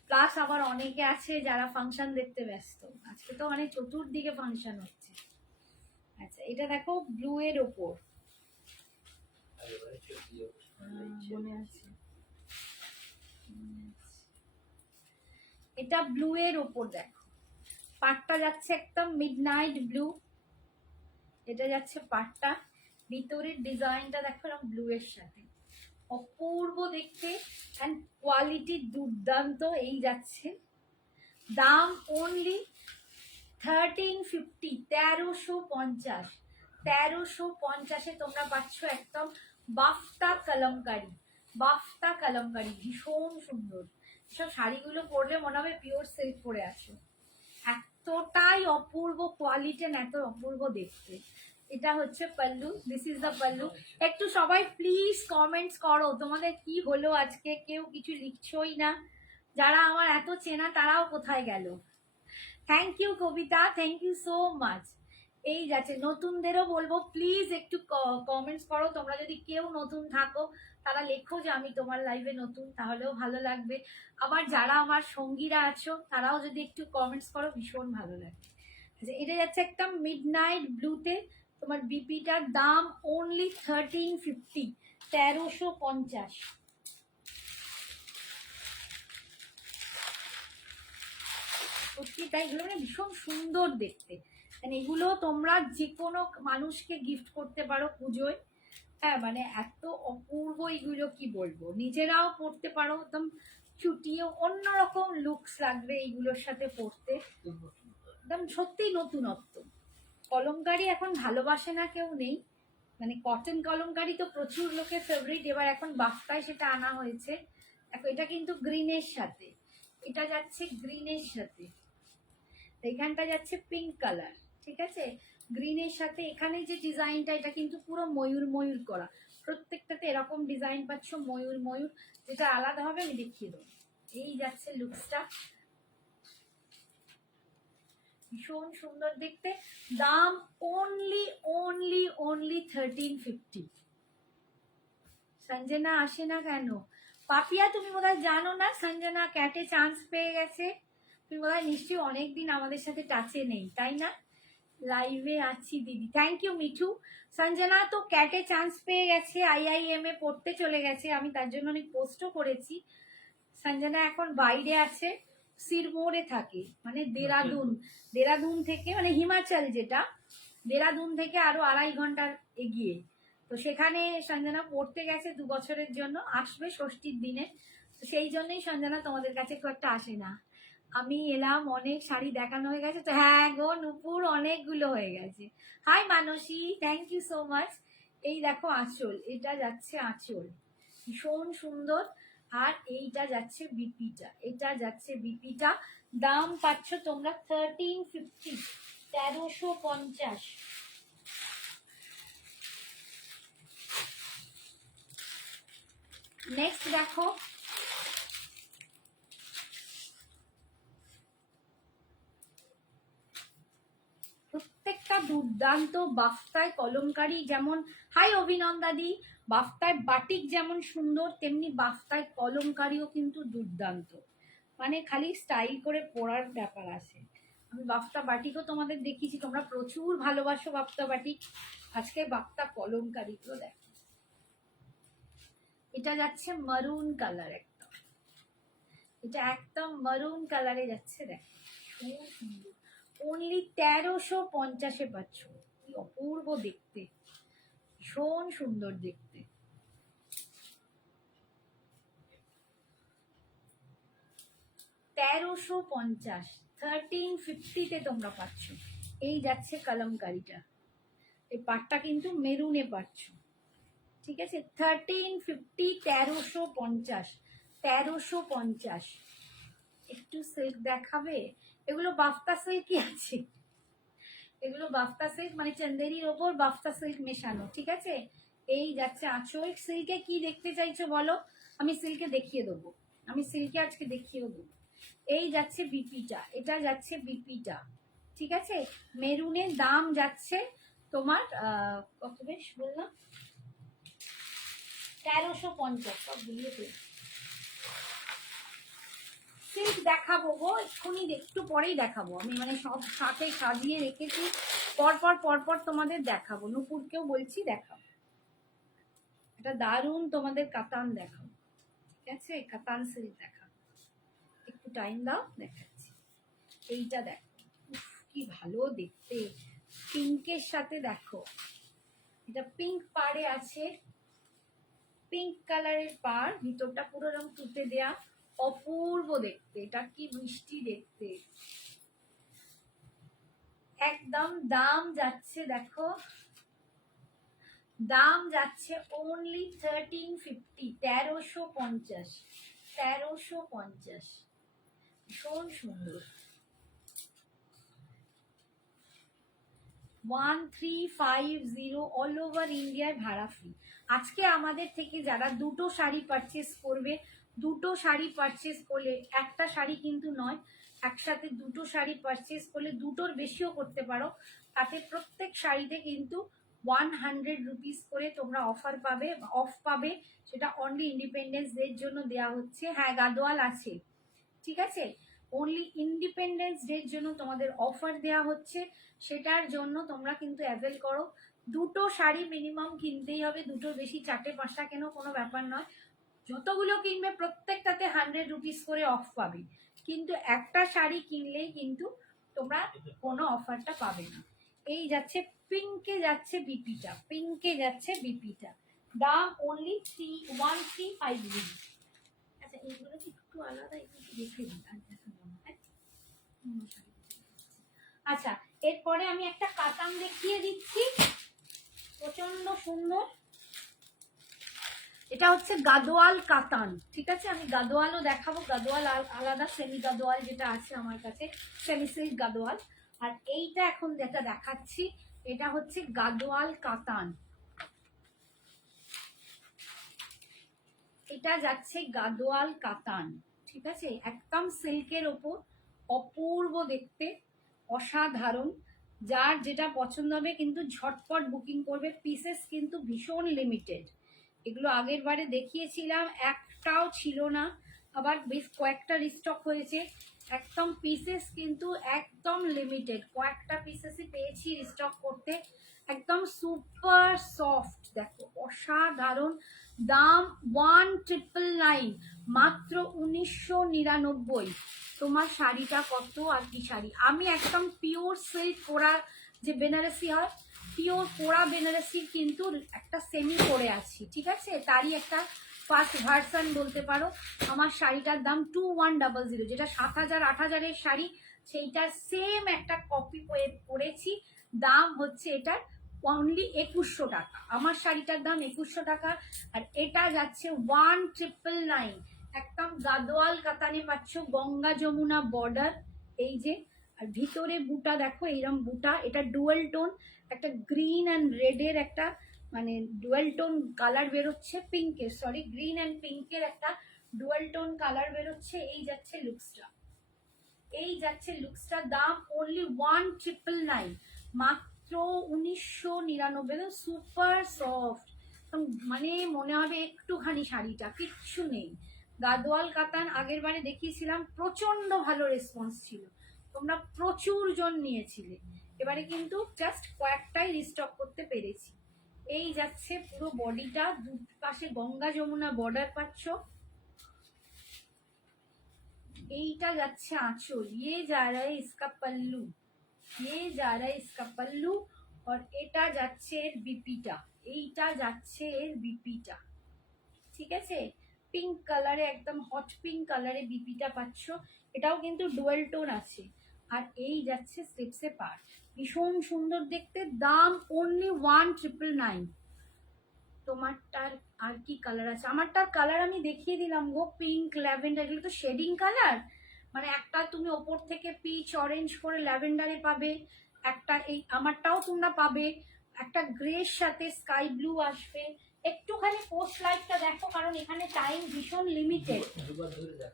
প্লাস আবার অনেকে আছে যারা ফাংশন দেখতে ব্যস্ত। আজকে তো মানে চতুর্দিকে ফাংশন হচ্ছে। আচ্ছা এটা দেখো ব্লু এর ওপর, মনে আছে, এটা ব্লু এর ওপর দেখো, পাটটা যাচ্ছে একদম মিডনাইট ব্লু, এটা যাচ্ছে পাটটা, ভিতরের ডিজাইনটা দেখো এরকম ব্লু এর সাথে, অপূর্ব দেখতে, অ্যান্ড কোয়ালিটি দুর্দান্ত। এই যাচ্ছে দাম অনলি 1350, 1350, 1350-এ তোমরা পাচ্ছ একদম বাফতা কলমকারি, বাফতা কলমকারি ভীষণ সুন্দর। সব শাড়িগুলো পরলে মনে হবে পিওর সিল্ক পরে আছো, এতটাই অপূর্ব কোয়ালিটি, এত অপূর্ব দেখতে। এটা হচ্ছে pallu, this is the pallu. একটু সবাই প্লিজ কমেন্টস করো তোমাদের কি হলো আজকে, কেউ কিছু লিখছোই না, যারা আমার এত চেনা তারাও কোথায় গেল। Thank you Kabita, thank you so much. এই যাচ্ছে, নতুনদেরও বলবো প্লিজ একটু কমেন্টস করো, তোমরা যদি কেউ নতুন থাকো তারা লেখো যে আমি তোমার লাইভে নতুন, তাহলেও ভালো লাগবে। আবার যারা আমার সঙ্গীরা আছো তারাও যদি একটু কমেন্টস করো ভীষণ ভালো লাগবে। আচ্ছা এটা যাচ্ছে একদম মিডনাইট ব্লুতে, তোমার বিপিটার দাম অনলি 1350, 1350। সত্যি তাই, এগুলো মানে ভীষণ সুন্দর দেখতে, মানে এগুলো তোমরা যে কোনো মানুষকে গিফট করতে পারো পুজোয়। হ্যাঁ মানে এত অপূর্ব এগুলো, কি বলবো, নিজেরাও পরতে পারো, একদম চুটিয়ে অন্যরকম লুকস লাগবে এইগুলোর সাথে পরতে, একদম সত্যি নতুনত্ব। কলমকারি এখন ভালোবাসে না কেউ নেই, মানে কটন কলমকারি তো প্রচুর লোকের ফেভারিট, এবার এখন বাফতায় সেটা আনা হয়েছে। দেখো এটা কিন্তু গ্রিনের সাথে, এটা যাচ্ছে গ্রিনের সাথে, এখানটা যাচ্ছে পিঙ্ক কালার, ঠিক আছে, গ্রিনের সাথে। এখানে যে ডিজাইনটা এটা কিন্তু পুরো ময়ূর ময়ূর করা, প্রত্যেকটাতে এরকম ডিজাইন পাচ্ছ ময়ূর ময়ূর, যেটা আলাদা হবে আমি দেখিয়ে দেবো। এই যাচ্ছে লুকসটা, ভীষণ সুন্দর দেখতে। দাম অনলি অনলি অনলি 1350। সঞ্জনা আসে না কেন? পাপিয়া তুমি বোধহয় জানো না, সঞ্জনা ক্যাটে চান্স পেয়ে গেছে, তুমি বোধহয় নিশ্চয়ই অনেকদিন আমাদের সাথে টাচে নেই, তাই না? লাইভে আছি দিদি, থ্যাংক ইউ মিঠু। সঞ্জনা তো ক্যাটে চান্স পেয়ে গেছে, IIM এ পড়তে চলে গেছে, আমি তার জন্য অনেক পোস্টও করেছি। সঞ্জনা এখন বাইরে আছে, সিরমোরে থাকে, মানে দেরাদুন থেকে, মানে হিমাচল যেটা, দেরাদুন থেকে আরো 2.5 ঘন্টার এগিয়ে, তো সেখানে সঞ্জনা পড়তে গেছে 2 বছরের জন্য, আসবে ষষ্ঠীর দিনে, তো সেই জন্যই সঞ্জনা তোমাদের কাছে খুব একটা আসে না। আমি এলাম, অনেক শাড়ি দেখানো হয়ে গেছে তো, হ্যাঁ গো নুপুর অনেকগুলো হয়ে গেছে। Hi Manasi, thank you so much. এই দেখো আঁচল, এটা যাচ্ছে আঁচল, ভীষণ সুন্দর, আর এইটা যাচ্ছে বিপিটা, এটা যাচ্ছে বিপিটা। দাম পাচ্ছ তোমরা 1350, 1350। নেক্সট দেখো, প্রত্যেকটা দুর্দান্ত বাফতায় কলমকারী যেমন, হাই অভিনন্দাদি, বাফতায় বাটিক যেমন সুন্দর তেমনি বাফতায় কলমকারীও কিন্তু দুর্দান্ত। মানে খালি স্টাইল করে পরার ব্যাপার আছে। আমি বাফতা বাটিকও তোমাদের দেখিয়েছি, তোমরা প্রচুর ভালোবাসো বাফতা বাটিক। আজকে বাফতা কলমকারীগুলো দেখো, এটা যাচ্ছে মারুন কালার, একদম এটা একদম মারুন কালারে যাচ্ছে। দেখো অনলি 1350 পাচ্ছ। কি অপূর্ব দেখতে, ভীষণ সুন্দর দেখতে। $1350, 1350 তোমরা পাচ্ছ। এই যাচ্ছে কালামকারিটা, এই পাটটা কিন্তু মেরুনে পাচ্ছ, ঠিক আছে। 1350, 1350, 1350। একটু সিল্ক দেখাবে? এগুলো বাফতা সিল্কই আছে, এগুলো বাফতা সিল্ক, মানে চন্দেরির ওপর বাফতা সিল্ক মেশানো, ঠিক আছে। এই যাচ্ছে আঁচল। সিল্কে কি দেখতে চাইছো বলো, আমি সিল্কে দেখিয়ে দেবো, আমি সিল্কে আজকে দেখিয়েও দেবো। এই যাচ্ছে বিপিটা, এটা যাচ্ছে বিপিটা, ঠিক আছে। মেরুনের দাম যাচ্ছে তোমার কত বেশ বললাম, 1350। সব বুঝিয়ে ফেলছি। সিল্ক দেখাবো গো এক্ষুনি, একটু পরেই দেখাবো আমি, মানে সব সাথে সাজিয়ে রেখেছি, পরপর পরপর তোমাদের দেখাবো। নুপুরকেও বলছি দেখাবো, এটা দারুণ তোমাদের কাতান দেখাবো, ঠিক আছে। কাতান সিল্ক দেখাবো, একটু টাইম দাও, দেখাচ্ছি। এইটা দেখো, কি ভালো দেখতে, পিঙ্কের সাথে দেখো, এটা পিঙ্ক পাড়ে আছে, পিঙ্ক কালারের পাড়, ভিতরটা পুরো রকম তুতে দেয়া, অপূর্ব দেখতে, এটা কি মিষ্টি দেখতে একদম। দাম যাচ্ছে দেখো, দাম যাচ্ছে অনলি 1350, 1350, 1350। ভীষণ সুন্দর। 1350 অল ওভার ইন্ডিয়ায় ভাড়া ফ্রি। আজকে আমাদের থেকে যারা দুটো শাড়ি পারচেস করবে, দুটো শাড়ি পারচেস করলে, একটা শাড়ি কিন্তু নয়, একসাথে দুটো শাড়ি পারচেস করলে, দুটোর বেশিও করতে পারো, তাতে প্রত্যেক শাড়িতে কিন্তু 100 রুপিস করে তোমরা অফার পাবে, অফ পাবে। সেটা অনলি ইন্ডিপেন্ডেন্স ডের জন্য দেওয়া হচ্ছে। হ্যাঁ গাদোয়াল আছে, ঠিক আছে। অনলি ইন্ডিপেন্ডেন্স ডের জন্য তোমাদের অফার দেওয়া হচ্ছে, সেটার জন্য তোমরা কিন্তু অ্যাভেল করো। দুটো শাড়ি মিনিমাম কিনতেই হবে, দুটোর বেশি 4টে 5টা কেন কোনো ব্যাপার নয়, যতগুলো কিনবে প্রত্যেকটাতে 100 রুপিস করে অফ পাবে, কিন্তু একটা শাড়ি কিনলেই কিন্তু তোমরা কোনো অফারটা পাবে না। এই যাচ্ছে পিঙ্কে, যাচ্ছে বিপিটা, পিঙ্কে যাচ্ছে বিপিটা, দাম অনলি 1350। আচ্ছা এইগুলো কি একটু আলাদা, একটু দেখে দিই আর দেখা যাবে। হ্যাঁ আচ্ছা, এরপরে আমি একটা কাতান দেখিয়ে দিচ্ছি, প্রচন্ড সুন্দর। এটা হচ্ছে গাদোয়াল কাতান, ঠিক আছে। আমি গাদোয়ালও দেখাবো, গাদোয়াল আলাদা, সেমি গাদোয়াল যেটা আছে আমার কাছে, সেমি সিল্ক গাদোয়াল। আর এইটা এখন যেটা দেখাচ্ছি, এটা হচ্ছে গাদোয়াল কাতান, এটা যাচ্ছে গাদোয়াল কাতান, ঠিক আছে। একদম সিল্কের ওপর, অপূর্ব দেখতে, অসাধারণ। যার যেটা পছন্দ হবে কিন্তু ঝটপট বুকিং করবে, পিসেস কিন্তু ভীষণ লিমিটেড। এগুলো আগের বারে দেখিয়েছিলাম, একটাও ছিল না, আবার বেশ কয়েকটা রিস্টক হয়েছে। একদম পিসেস কিন্তু একদম লিমিটেড, কয়েকটা পিসেসই পেয়েছি রিস্টক করতে। একদম সুপার সফট, দেখো অসাধারণ। দাম 1999, মাত্র 1999। তোমার শাড়িটা কত আর কি শাড়ি। আমি একদম পিওর সিল্ক পোড়া, যে বেনারসি হয়, পিওর পোড়া বেনারসির কিন্তু একটা সেমি পরে আছি, ঠিক আছে, তারই একটা ফার্স্ট ভার্সন বলতে পারো। আমার শাড়িটার দাম 2100, যেটা 7000 8000-এর শাড়ি, সেইটার সেম একটা কপি পরেছি। দাম হচ্ছে এটার অনলি 2100 টাকা, আমার শাড়িটার দাম 2100 টাকা। আর এটা যাচ্ছে 1999, একদম গাদোয়াল কাতানে পাচ্ছ, গঙ্গা যমুনা বর্ডার। এই যে, আর ভিতরে বুটা দেখো, এইরকম বুটা। এটা ডুয়েল টোন, একটা গ্রিন অ্যান্ড রেডের একটা মানে ডুয়েল টোন কালার বেরোচ্ছে, পিঙ্কের, সরি গ্রিন অ্যান্ড পিঙ্কের একটা ডুয়েল টোন কালার বেরোচ্ছে। এই যাচ্ছে লুকসটা, এই যাচ্ছে লুকসটা। দাম অনলি 1999, মাত্র 1999। সুপার সফট, মানে মনে হবে একটুখানি শাড়িটা, কিচ্ছু নেই। গাদোয়াল কাতান আগের বারে দেখিয়েছিলাম, প্রচন্ড ভালো রেসপন্স ছিল, তোমরা প্রচুর জন নিয়েছিলে। এবারে কিন্তু জাস্ট কয়েকটাই রিস্টক করতে পেরেছি। এই যাচ্ছে পুরো বডিটা, দুপাশে গঙ্গা যমুনা বর্ডার পাচ্ছ। এইটা যাচ্ছে আঁচল, ये जा रहा है इसका पल्लू, ये जा रहा है इसका पल्लू। और এটা যাচ্ছে এর বিপিটা, এইটা যাচ্ছে এর বিপিটা, ঠিক আছে। পিঙ্ক কালারে, একদম হট পিঙ্ক কালারে বিপিটা পাচ্ছ। এটাও কিন্তু ডুয়েল টোন আছে। আর এই যাচ্ছে স্টেপসে পার, ভীষণ সুন্দর দেখতে। দাম অনলি 1999। তোমারটার আর কি কালার আছে? আমারটার কালার আমি দেখিয়ে দিলাম গো, পিঙ্ক ল্যাভেন্ডার, এগুলো তো শেডিং কালার। মানে একটা তুমি ওপর থেকে পিচ অরেঞ্জ করে ল্যাভেন্ডারে পাবে, একটা এই আমারটাও তোমরা পাবে, একটা গ্রের সাথে স্কাই ব্লু আসবে। একটুখানি পোস্ট লাইটটা দেখো, কারণ এখানে টাইম ভীষণ লিমিটেড।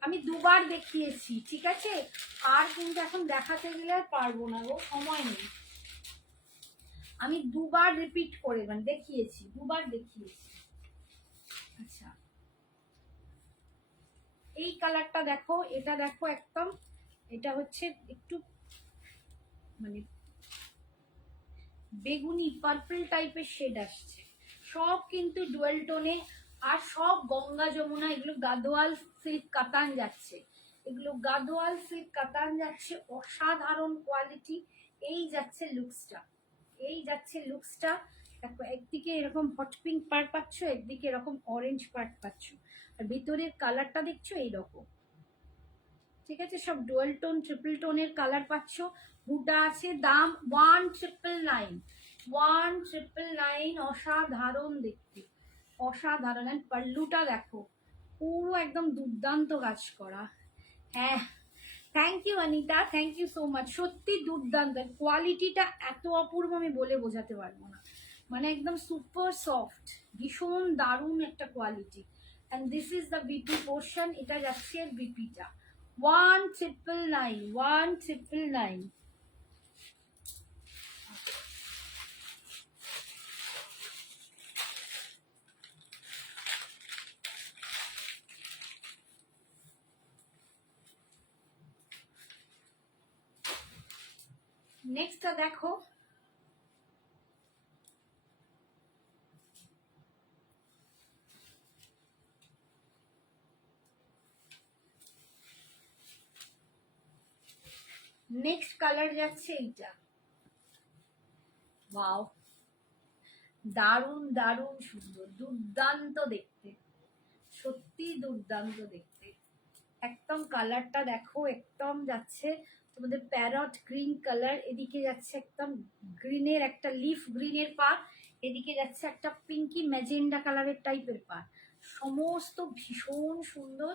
আমি দুবার দেখিয়েছি, ঠিক আছে, আর কিন্তু এখন দেখাতে গেলে আর পারবো না গো, সময় নেই। আমি দুবার রিপিট করে মানে দেখিয়েছি, দুবার দেখিয়েছি। আচ্ছা, এই কালারটা দেখো, এটা দেখো একদম, এটা হচ্ছে একটু মানে বেগুনি পার্পল টাইপের শেড আসছে। সব কিন্তু ডুয়েল টোনে, আর সব গঙ্গা যমুনা। এগুলো গাদোয়াল সিল্ক কাতান যাচ্ছে, এগুলো গাদোয়াল সিল্ক কাতান যাচ্ছে, অসাধারণ কোয়ালিটি। এই যাচ্ছে লুকসটা, এই যাচ্ছে লুকসটা। দেখো, একদিকে এরকম হট পিঙ্ক পার্ট পাচ্ছ, একদিকে এরকম অরেঞ্জ পার্ট পাচ্ছ, আর ভিতরের কালারটা দেখছো এইরকম, ঠিক আছে। সব ডুয়েল টোন ট্রিপল টোনের কালার পাচ্ছ। বুটা আছে। দাম 1999, 1999। অসাধারণ দেখতে, অসাধারণ। আর পাল্লুটা দেখো, পুরো একদম দুর্দান্ত কাজ করা। হ্যাঁ, thank you Anita, thank you so much. সত্যি দুর্দান্ত কোয়ালিটিটা, এত অপূর্ব আমি বলে বোঝাতে পারবো না। মানে একদম সুপার সফট, ভীষণ দারুণ একটা quality. And this is the BP portion. এটা যাচ্ছে এর বিপিটা, 1999, 1999। নেক্সটটা দেখো, নেক্সট কালার যাচ্ছে এইটা। ওয়াও, দারুণ দারুণ সুন্দর, দুর্দান্ত দেখতে, সত্যি দুর্দান্ত দেখতে। একদম কালারটা দেখো, একদম যাচ্ছে তোমাদের প্যারট গ্রিন কালার, এদিকে যাচ্ছে একদম গ্রিনের একটা লিফ গ্রিনের পা, এদিকে যাচ্ছে একটা পিঙ্কি ম্যাজেন্ডা কালারের টাইপের পা, সমস্ত ভীষণ সুন্দর।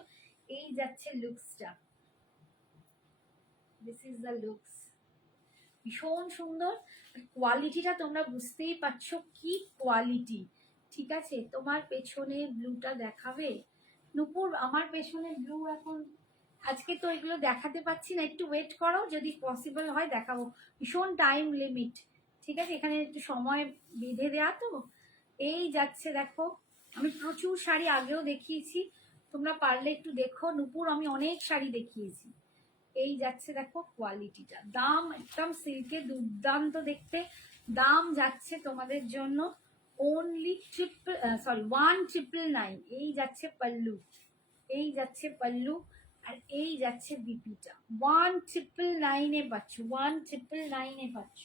এই যাচ্ছে লুকসটা, দিস ইজ দ্য লুকস, ভীষণ সুন্দর। কোয়ালিটিটা তোমরা বুঝতেই পারছো কি কোয়ালিটি, ঠিক আছে। তোমার পেছনে ব্লুটা দেখাবে নুপুর? আমার পেছনে ব্লু এখন আজকে তো এগুলো দেখাতে পাচ্ছি না, একটু ওয়েট করো, যদি পসিবল হয় দেখাবো। ভীষণ টাইম লিমিট, ঠিক আছে, এখানে একটু সময় বেঁধে দেওয়া তো। এই যাচ্ছে দেখো, আমি প্রচুর শাড়ি আগেও দেখিয়েছি, তোমরা পারলে একটু দেখো। নুপুর, আমি অনেক শাড়ি দেখিয়েছি। এই যাচ্ছে দেখো কোয়ালিটিটা। দাম একদম সিল্কে দুর্দান্ত দেখতে। দাম যাচ্ছে তোমাদের জন্য অনলি 1999। এই যাচ্ছে পাল্লু, এই যাচ্ছে পাল্লু, আর এই যাচ্ছে বিপিটা। 1999 পাচ্ছ, 1999 পাচ্ছ।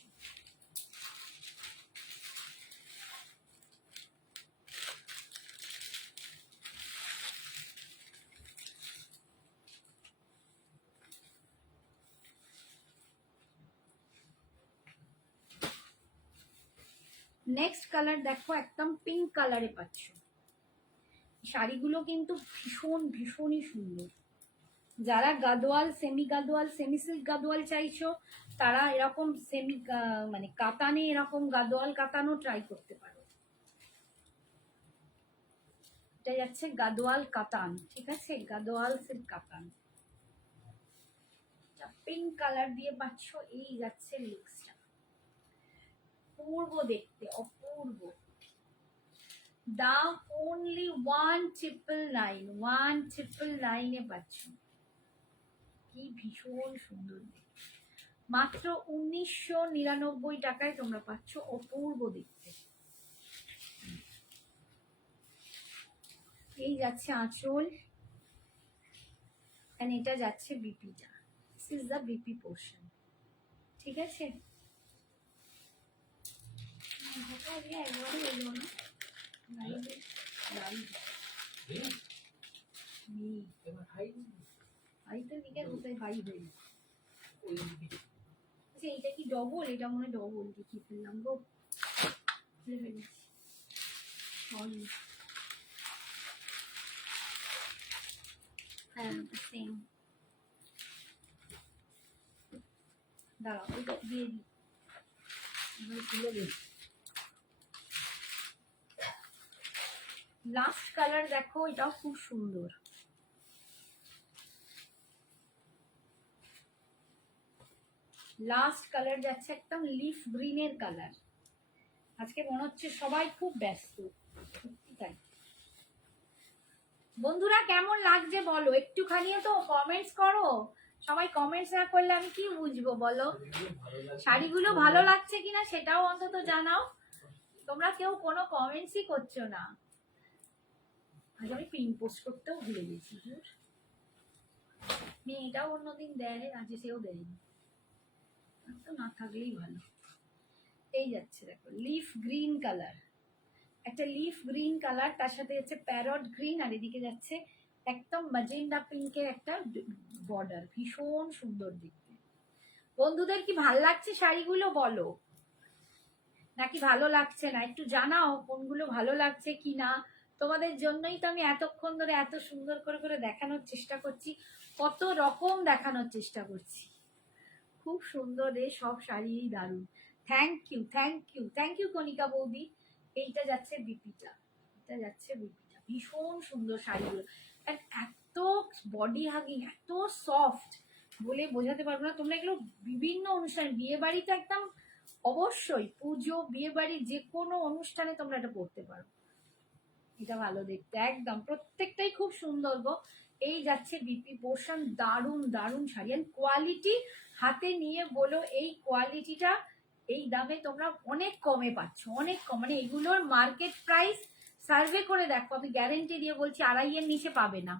নেক্সট কালার দেখো, একদম পিঙ্ক কালারে পাচ্ছ, শাড়িগুলো কিন্তু ভীষণই সুন্দর। যারা Gadwal, semi Gadwal, semi silk Gadwal চাইছো তারা এরকম সেমি মানে কাতানে এরকম গাদোয়াল কাতানও ট্রাই করতে পারো। এটা যাচ্ছে গাদোয়াল কাতান, ঠিক আছে, গাদোয়াল সিল্ক কাতান। পিঙ্ক কালার দিয়ে পাচ্ছ, এই যাচ্ছে লুকসটা, অপূর্ব দেখতে, অপূর্ব। দাম অনলি 1999, 1999 এ পাচ্ছ। কি ভীষণ সুন্দর দেখতে, মাত্র 1999 টাকায় তোমরা পাচ্ছ, অপূর্ব দেখতে। এই যাচ্ছে আঁচল, এন্ড এটা যাচ্ছে বিপিটা, this is the BP portion, ঠিক আছে। এইটা কি ডবল? এটা মনে হয় ডবল, দেখি ফেললাম গো, সরি। হ্যাঁ সেম, দাঁড়াও এটা দিয়ে দিই, তুলে দিই। লাস্ট কালার দেখো, এটাও খুব সুন্দর। লাস্ট কালার যাচ্ছে একদম লিফ গ্রিনের কালার। আজকে মনে হচ্ছে সবাই খুব ব্যস্ত, তাই। বন্ধুরা কেমন লাগছে বলো, একটুখানিও তো কমেন্টস করো। সবাই কমেন্টস না করলে আমি কি বুঝবো বলো, শাড়িগুলো ভালো লাগছে কিনা সেটাও অন্তত জানাও। তোমরা কেউ কোনো কমেন্টসই করছো না। আজ আমি পিন পোস্ট করতেও ভুলে গেছি, মেয়েটাও অন্যদিন দেয়, আজ সেও দেয়নি, তো না থাকলেই ভালো। এই যাচ্ছে দেখো লিফ গ্রিন কালার, একটা লিফ গ্রিন কালার, তার সাথে যাচ্ছে প্যারট গ্রিন, আর এদিকে যাচ্ছে একদম ম্যাজেন্ডা পিঙ্কের একটা বর্ডার, ভীষণ সুন্দর দেখতে। বন্ধুদের কি ভাল লাগছে শাড়িগুলো বলো, নাকি ভালো লাগছে না একটু জানাও, কোনগুলো ভালো লাগছে কি না। তোমাদের জন্যই তো আমি এতক্ষণ ধরে এত সুন্দর করে করে দেখানোর চেষ্টা করছি, কত রকম দেখানোর চেষ্টা করছি। খুব সুন্দর রে, সব শাড়ি দারুণ। Thank you, thank you, thank you Kanika বৌদি। এইটা যাচ্ছে বিপিটা, এটা যাচ্ছে বিপিটা, ভীষণ সুন্দর শাড়িগুলো, এত বডি হাগিং, এত সফট, বলে বোঝাতে পারবো না। তোমরা এগুলো বিভিন্ন অনুষ্ঠানে, বিয়ে বাড়িতে একদম অবশ্যই, পুজো, বিয়ে বাড়ি, যে কোনো অনুষ্ঠানে তোমরা এটা পরতে পারো। এটা ভালো দেখতে, একদম প্রত্যেকটাই খুব সুন্দর গো। এই যাচ্ছে বিপি পোর্শন, দারুণ দারুণ শাড়ি, এন্ড কোয়ালিটি হাতে নিয়ে বলো, এই কোয়ালিটিটা এই দামে তোমরা অনেক কমে পাচ্ছ, অনেক কম, মানে এগুলোর মার্কেট প্রাইস সার্ভে করে দেখো, আমি গ্যারেন্টি দিয়ে বলছি 2.5 নিচে পাবে না।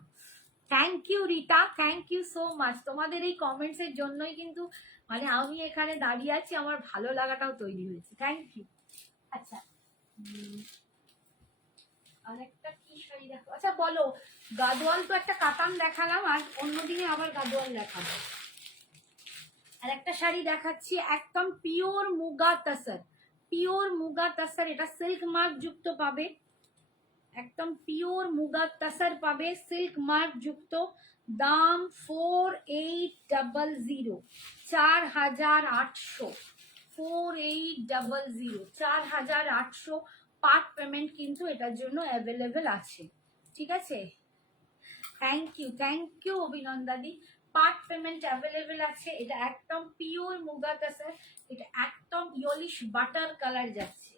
Thank you Rita, thank you so much. তোমাদের এই কমেন্টস এর জন্যই কিন্তু মানে আমি এখানে দাঁড়িয়ে আছি, আমার ভালো লাগাটাও তৈরি হয়েছে, থ্যাংক ইউ। আচ্ছা আরেকটা কি শাড়ি দেখো, আচ্ছা বলো, গাদোয়াল তো একটা কাতান দেখালাম, আর অন্যদিনে আবার গাদোয়াল দেখাবো। আর একটা শাড়ি দেখাচ্ছি একদম পিওর মুগা তাসার, পিওর মুগা তাসার, এটা সিল্ক মার্ক যুক্ত পাবে, একদম পিওর মুগা তাসার পাবে, সিল্ক মার্ক যুক্ত। দাম 4800, 4800, 4800, 4800। পার্ট পেমেন্ট কিন্তু এটার জন্য অ্যাভেলেবেল আছে, ঠিক আছে। থ্যাংক ইউ অভিনন্দাদি, পার্ট পেমেন্ট অ্যাভেলেবেল আছে। এটা একদম পিওর মুগা তাসার, এটা একদম ইয়েলিশ বাটার কালার যাচ্ছে,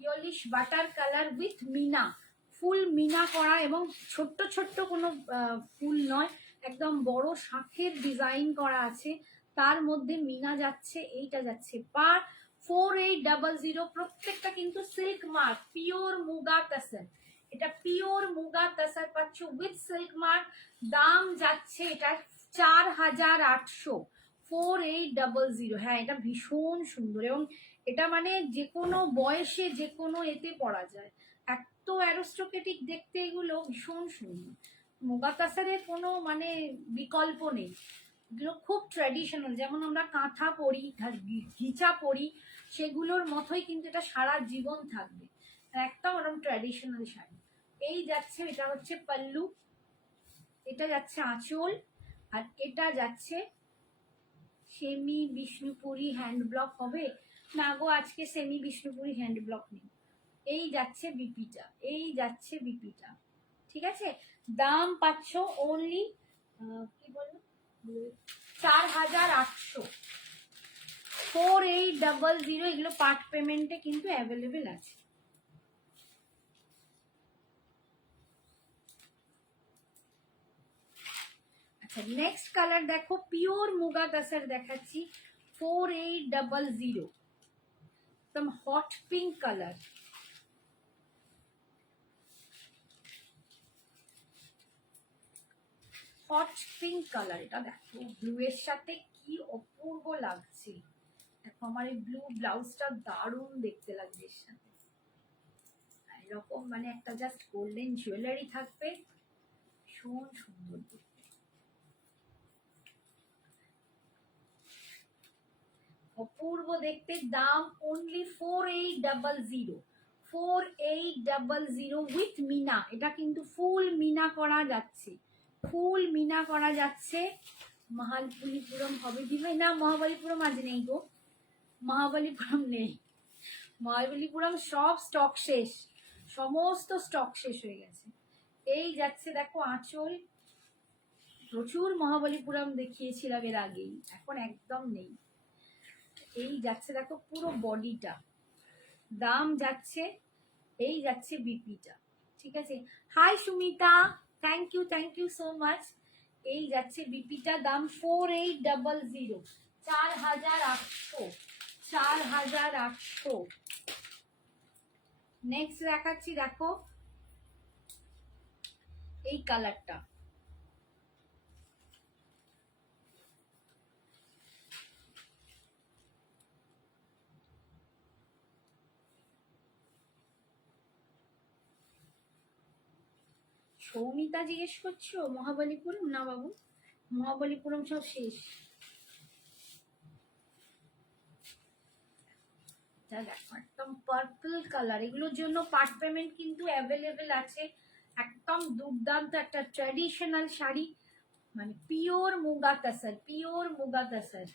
ইয়েলিশ বাটার কালার উইথ মিনা, ফুল মিনা করা, এবং ছোট্ট ছোট্ট কোনো ফুল নয়, একদম বড় শাঁখের ডিজাইন করা আছে, তার মধ্যে মিনা যাচ্ছে। এইটা যাচ্ছে পার 4800, প্রত্যেকটা কিন্তু silk mark, pure muga Tasar, এটা পিওর মুগা তাসার পাচ্ছ উইথ সিল্ক মার্ক। দাম যাচ্ছে এটা 4800, 4800। হ্যাঁ এটা ভীষণ সুন্দর, এবং এটা মানে যে কোনো বয়সে যে কোনো এতে পরা যায়, এত অ্যারিস্টোক্রেটিক দেখতে, এগুলো ভীষণ সুন্দর। মুগা তাসারের কোনো মানে বিকল্প নেই, এগুলো খুব ট্র্যাডিশনাল, যেমন আমরা কাঁথা পরি, ঘিচা পরি, সেগুলোর মতোই কিন্তু এটা সারা জীবন থাকবে, একদম ওরকম ট্র্যাডিশনাল শাড়ি, এই যাচ্ছে, এটা হচ্ছে পাল্লু, এটা যাচ্ছে আঁচল, আর এটা যাচ্ছে সেমি বিষ্ণুপুরি হ্যান্ড ব্লক হবে না গো, আজকে সেমি বিষ্ণুপুরি হ্যান্ড ব্লক নেই। এই যাচ্ছে বিপিটা, এই যাচ্ছে বিপিটা, ঠিক আছে। দাম পাচ্ছ অনলি কি বলবো 4800, 4800। এগুলো পার্ট পেমেন্টে কিন্তু অ্যাভেলেবেল আছে। আচ্ছা নেক্সট কালার দেখো, পিওর মুগা তাসার দেখাচ্ছি, 4800, একদম hot pink colour. Hot pink colour, এটা দেখো ব্লু এর সাথে কি অপূর্ব লাগছে। দেখো আমার এই ব্লু ব্লাউজটা দারুণ দেখতে লাগছে এর সাথে, এরকম মানে একটা জাস্ট গোল্ডেন জুয়েলারি থাকবে, ভীষণ সুন্দর দেখতে, অপূর্ব দেখতে। দাম অনলি 4800, 4800 উইথ মিনা। এটা কিন্তু ফুল মিনা করা যাচ্ছে, ফুল মিনা করা যাচ্ছে। মহাবলীপুরম হবে দিবে না, মহাবলীপুরম আজ নেই গো, মহাবলীপুরম নেই, মহাবলীপুরম সব স্টক শেষ, সমস্ত স্টক শেষ হয়ে গেছে। এই যাচ্ছে দেখো আঁচল, প্রচুর মহাবলীপুরম দেখিয়েছিলাম এর আগেই, এখন একদম নেই। এই যাচ্ছে দেখো পুরো বডিটা, দাম যাচ্ছে, এই যাচ্ছে বিপিটা, ঠিক আছে। Hi Sumita, thank you so much. এই যাচ্ছে বিপিটা, দাম 4800, 4800, 4800। নেক্সট দেখাচ্ছি দেখো এই কালারটা, সৌমিতা জিজ্ঞেস করছো মহাবলীপুরম? না বাবু, মহাবলীপুরম সব শেষ। দেখো একদম পার্পল কালার, এগুলোর জন্য পার্ট পেমেন্ট কিন্তু অ্যাভেলেবেল আছে। একদম দুর্দান্ত একটা ট্র্যাডিশনাল শাড়ি, মানে পিওর মুগা তাসার, পিওর মুগা তাসার,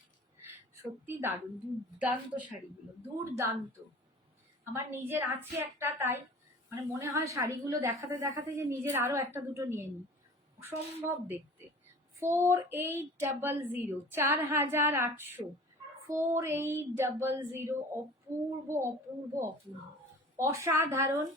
সত্যি দারুণ দুর্দান্ত শাড়িগুলো, দুর্দান্ত। আমার নিজের আছে একটা, তাই মানে মনে হয় শাড়িগুলো দেখাতে দেখাতে যে নিজের আরো একটা দুটো নিয়ে নিই, অসম্ভব দেখতে। 4800, 4800, 4800, অপূর্ব অপূর্ব অপূর্ব, অসাধারণ।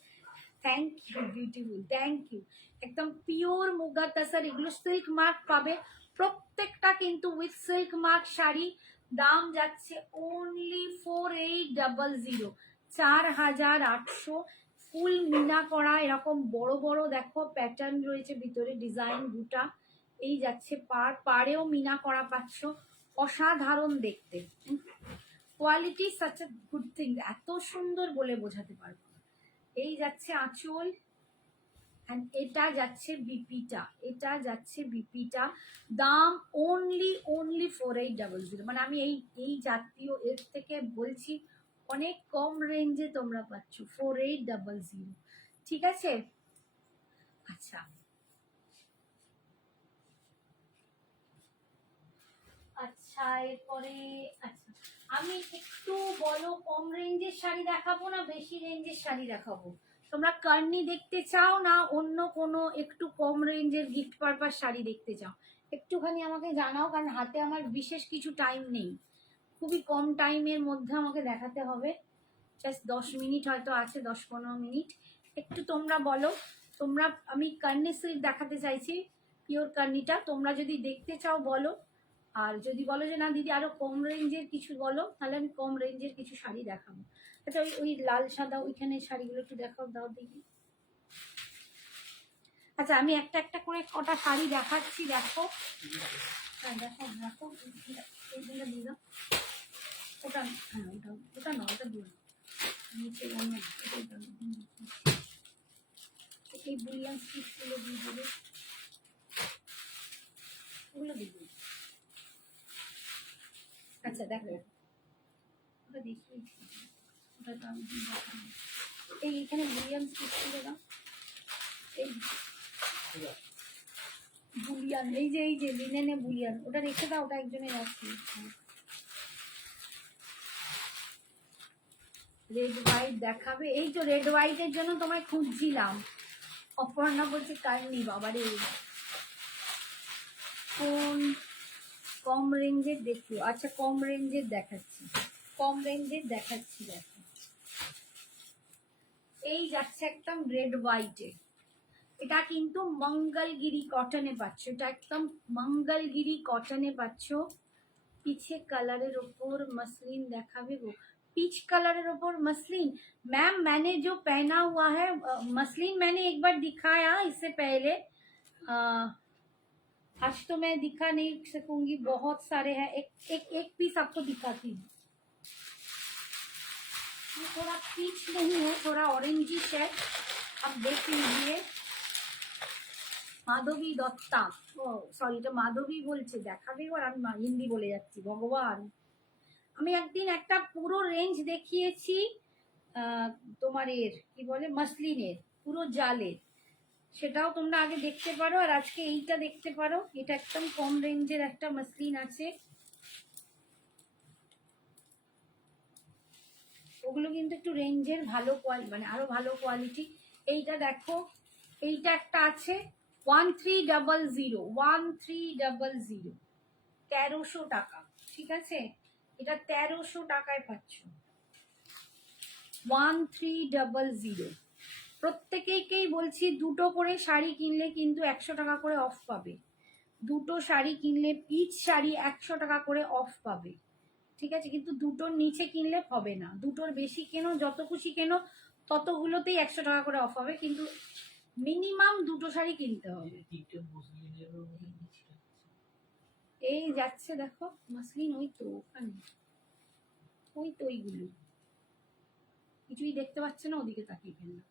Thank you beautiful, thank you. একদম পিওর মুগা তাসার, এগুলো সিল্ক মার্ক পাবে প্রত্যেকটা, কিন্তু উইথ সিল্ক মার্ক শাড়ি। দাম যাচ্ছে অনলি 4800, 4800। ফুল মিনা করা, এরকম বড় বড় দেখো প্যাটার্ন রয়েছে ভিতরে, ডিজাইন বুটা। এই যাচ্ছে পাড়েও মিনা করা পাচ্ছ, অসাধারণ দেখতে। Quality such a good thing, এত সুন্দর বলে বোঝাতে পারবো না। এই যাচ্ছে আঁচল, এটা যাচ্ছে বিপিটা, এটা যাচ্ছে বিপিটা। দাম অনলি 4800, মানে আমি এই জাতীয় এর থেকে বলছি অনেক কম রেঞ্জে তোমরা পাচ্ছ 4800, ঠিক আছে। আচ্ছা আচ্ছা এরপরে, আচ্ছা আমি একটু বলো কম রেঞ্জের শাড়ি দেখাবো না বেশি রেঞ্জের শাড়ি দেখাবো? তোমরা কার্নি দেখতে চাও না অন্য কোনো একটু কম রেঞ্জের গিফট পারপাস শাড়ি দেখতে চাও? একটুখানি আমাকে জানাও, কারণ হাতে আমার বিশেষ কিছু টাইম নেই, খুবই কম টাইমের মধ্যে আমাকে দেখাতে হবে, জাস্ট 10 মিনিট হয়তো আছে, 10-15 মিনিট। একটু তোমরা বলো, তোমরা, আমি কার্নি সিল্ক দেখাতে চাইছি, পিওর কার্নিটা, তোমরা যদি দেখতে চাও বলো। আর যদি বলো যে না দিদি আরো কম রেঞ্জের কিছু বলো, তাহলে আমি কম রেঞ্জের কিছু শাড়ি দেখাবো। আচ্ছা ওই লাল সাদা ওইখানে শাড়িগুলো একটু দেখাও, দাও দেখি। আচ্ছা আমি একটা একটা করে কটা শাড়ি দেখাচ্ছি, দেখো। হ্যাঁ দেখো দেখো, এইগুলো দিয়ে দাও। ওটা হ্যাঁ ওটা নয়, ওটা দিয়ে নিচে অন্য, এই বুলিয়ান স্টিচগুলো দিয়ে দেবে, ওগুলো দিয়ে দেবে। আচ্ছা দেখো ওটা দেখিয়েছি, ওটা তো আমি এই এখানে বুলিয়ান স্টিচ করে দাও, এই বুলিয়ান, এই যে লিনেনে বুলিয়ান, ওটা রেখে দাও, ওটা একজনের আছে। রেড হোয়াইট দেখাবে, এই তো রেড হোয়াইটের জন্য তোমায় খুঁজছিলাম। অপর্ণা বলছে কারনি, বাবারে কোন কম রেঞ্জের দেখিও। আচ্ছা কম রেঞ্জের দেখাচ্ছি, কম রেঞ্জের দেখাচ্ছি। দেখো এই যাচ্ছে একদম রেড হোয়াইটে, এটা কিন্তু মঙ্গলগিরি কটনে পাচ্ছ, এটা একদম মঙ্গলগিরি কটনে পাচ্ছ। পিছে কালারের ওপর मसलिन দেখাবে গো, पीच कलर ऊपर मसलिन। मैम मैंने जो पहना हुआ है मसलिन मैंने एक बार दिखाया इससे पहले, आज तो मैं दिखा नहीं सकूंगी, बहुत सारे हैं, एक पीस आपको दिखाती हूँ। थोड़ा पीच नहीं है, थोड़ा ऑरेंजिश है, आप देख लीजिए। মাধবী দত্তা, ও সরি এটা মাধবী বলছে, দেখাবে আর আমি হিন্দি বলে যাচ্ছি, ভগবান। আমি একদিন একটা পুরো রেঞ্জ দেখিয়েছি তোমার এর কি বলে মসলিনের, পুরো জালের, সেটাও তোমরা আগে দেখতে পারো, আর আজকে এইটা দেখতে পারো। এটা একদম কম রেঞ্জের একটা মসলিন আছে, ওগুলো কিন্তু একটু রেঞ্জের ভালো কোয়ালিটি, মানে আরো ভালো কোয়ালিটি। এইটা দেখো, এইটা একটা আছে 1300, 1300, 1300 টাকা, ঠিক আছে, এটা 1300 টাকায় পাচ্ছ, 1300। প্রত্যেকেই বলছি দুটো করে শাড়ি কিনলে কিন্তু 100 টাকা করে অফ পাবে, দুটো শাড়ি কিনলে পিচ শাড়ি 100 টাকা করে অফ পাবে, ঠিক আছে, কিন্তু দুটোর নিচে কিনলে হবে না, দুটোর বেশি কেনো, যত খুশি কেনো ততগুলোতেই 100 টাকা করে অফ হবে, কিন্তু মিনিমাম দুটো শাড়ি কিনতে হবে। এই যাচ্ছে দেখো মসলিন, ওই তো ওখানে, ওই তো ওইগুলো, কিছুই দেখতে পাচ্ছে না, ওদিকে তাকিয়ে ফেললাম।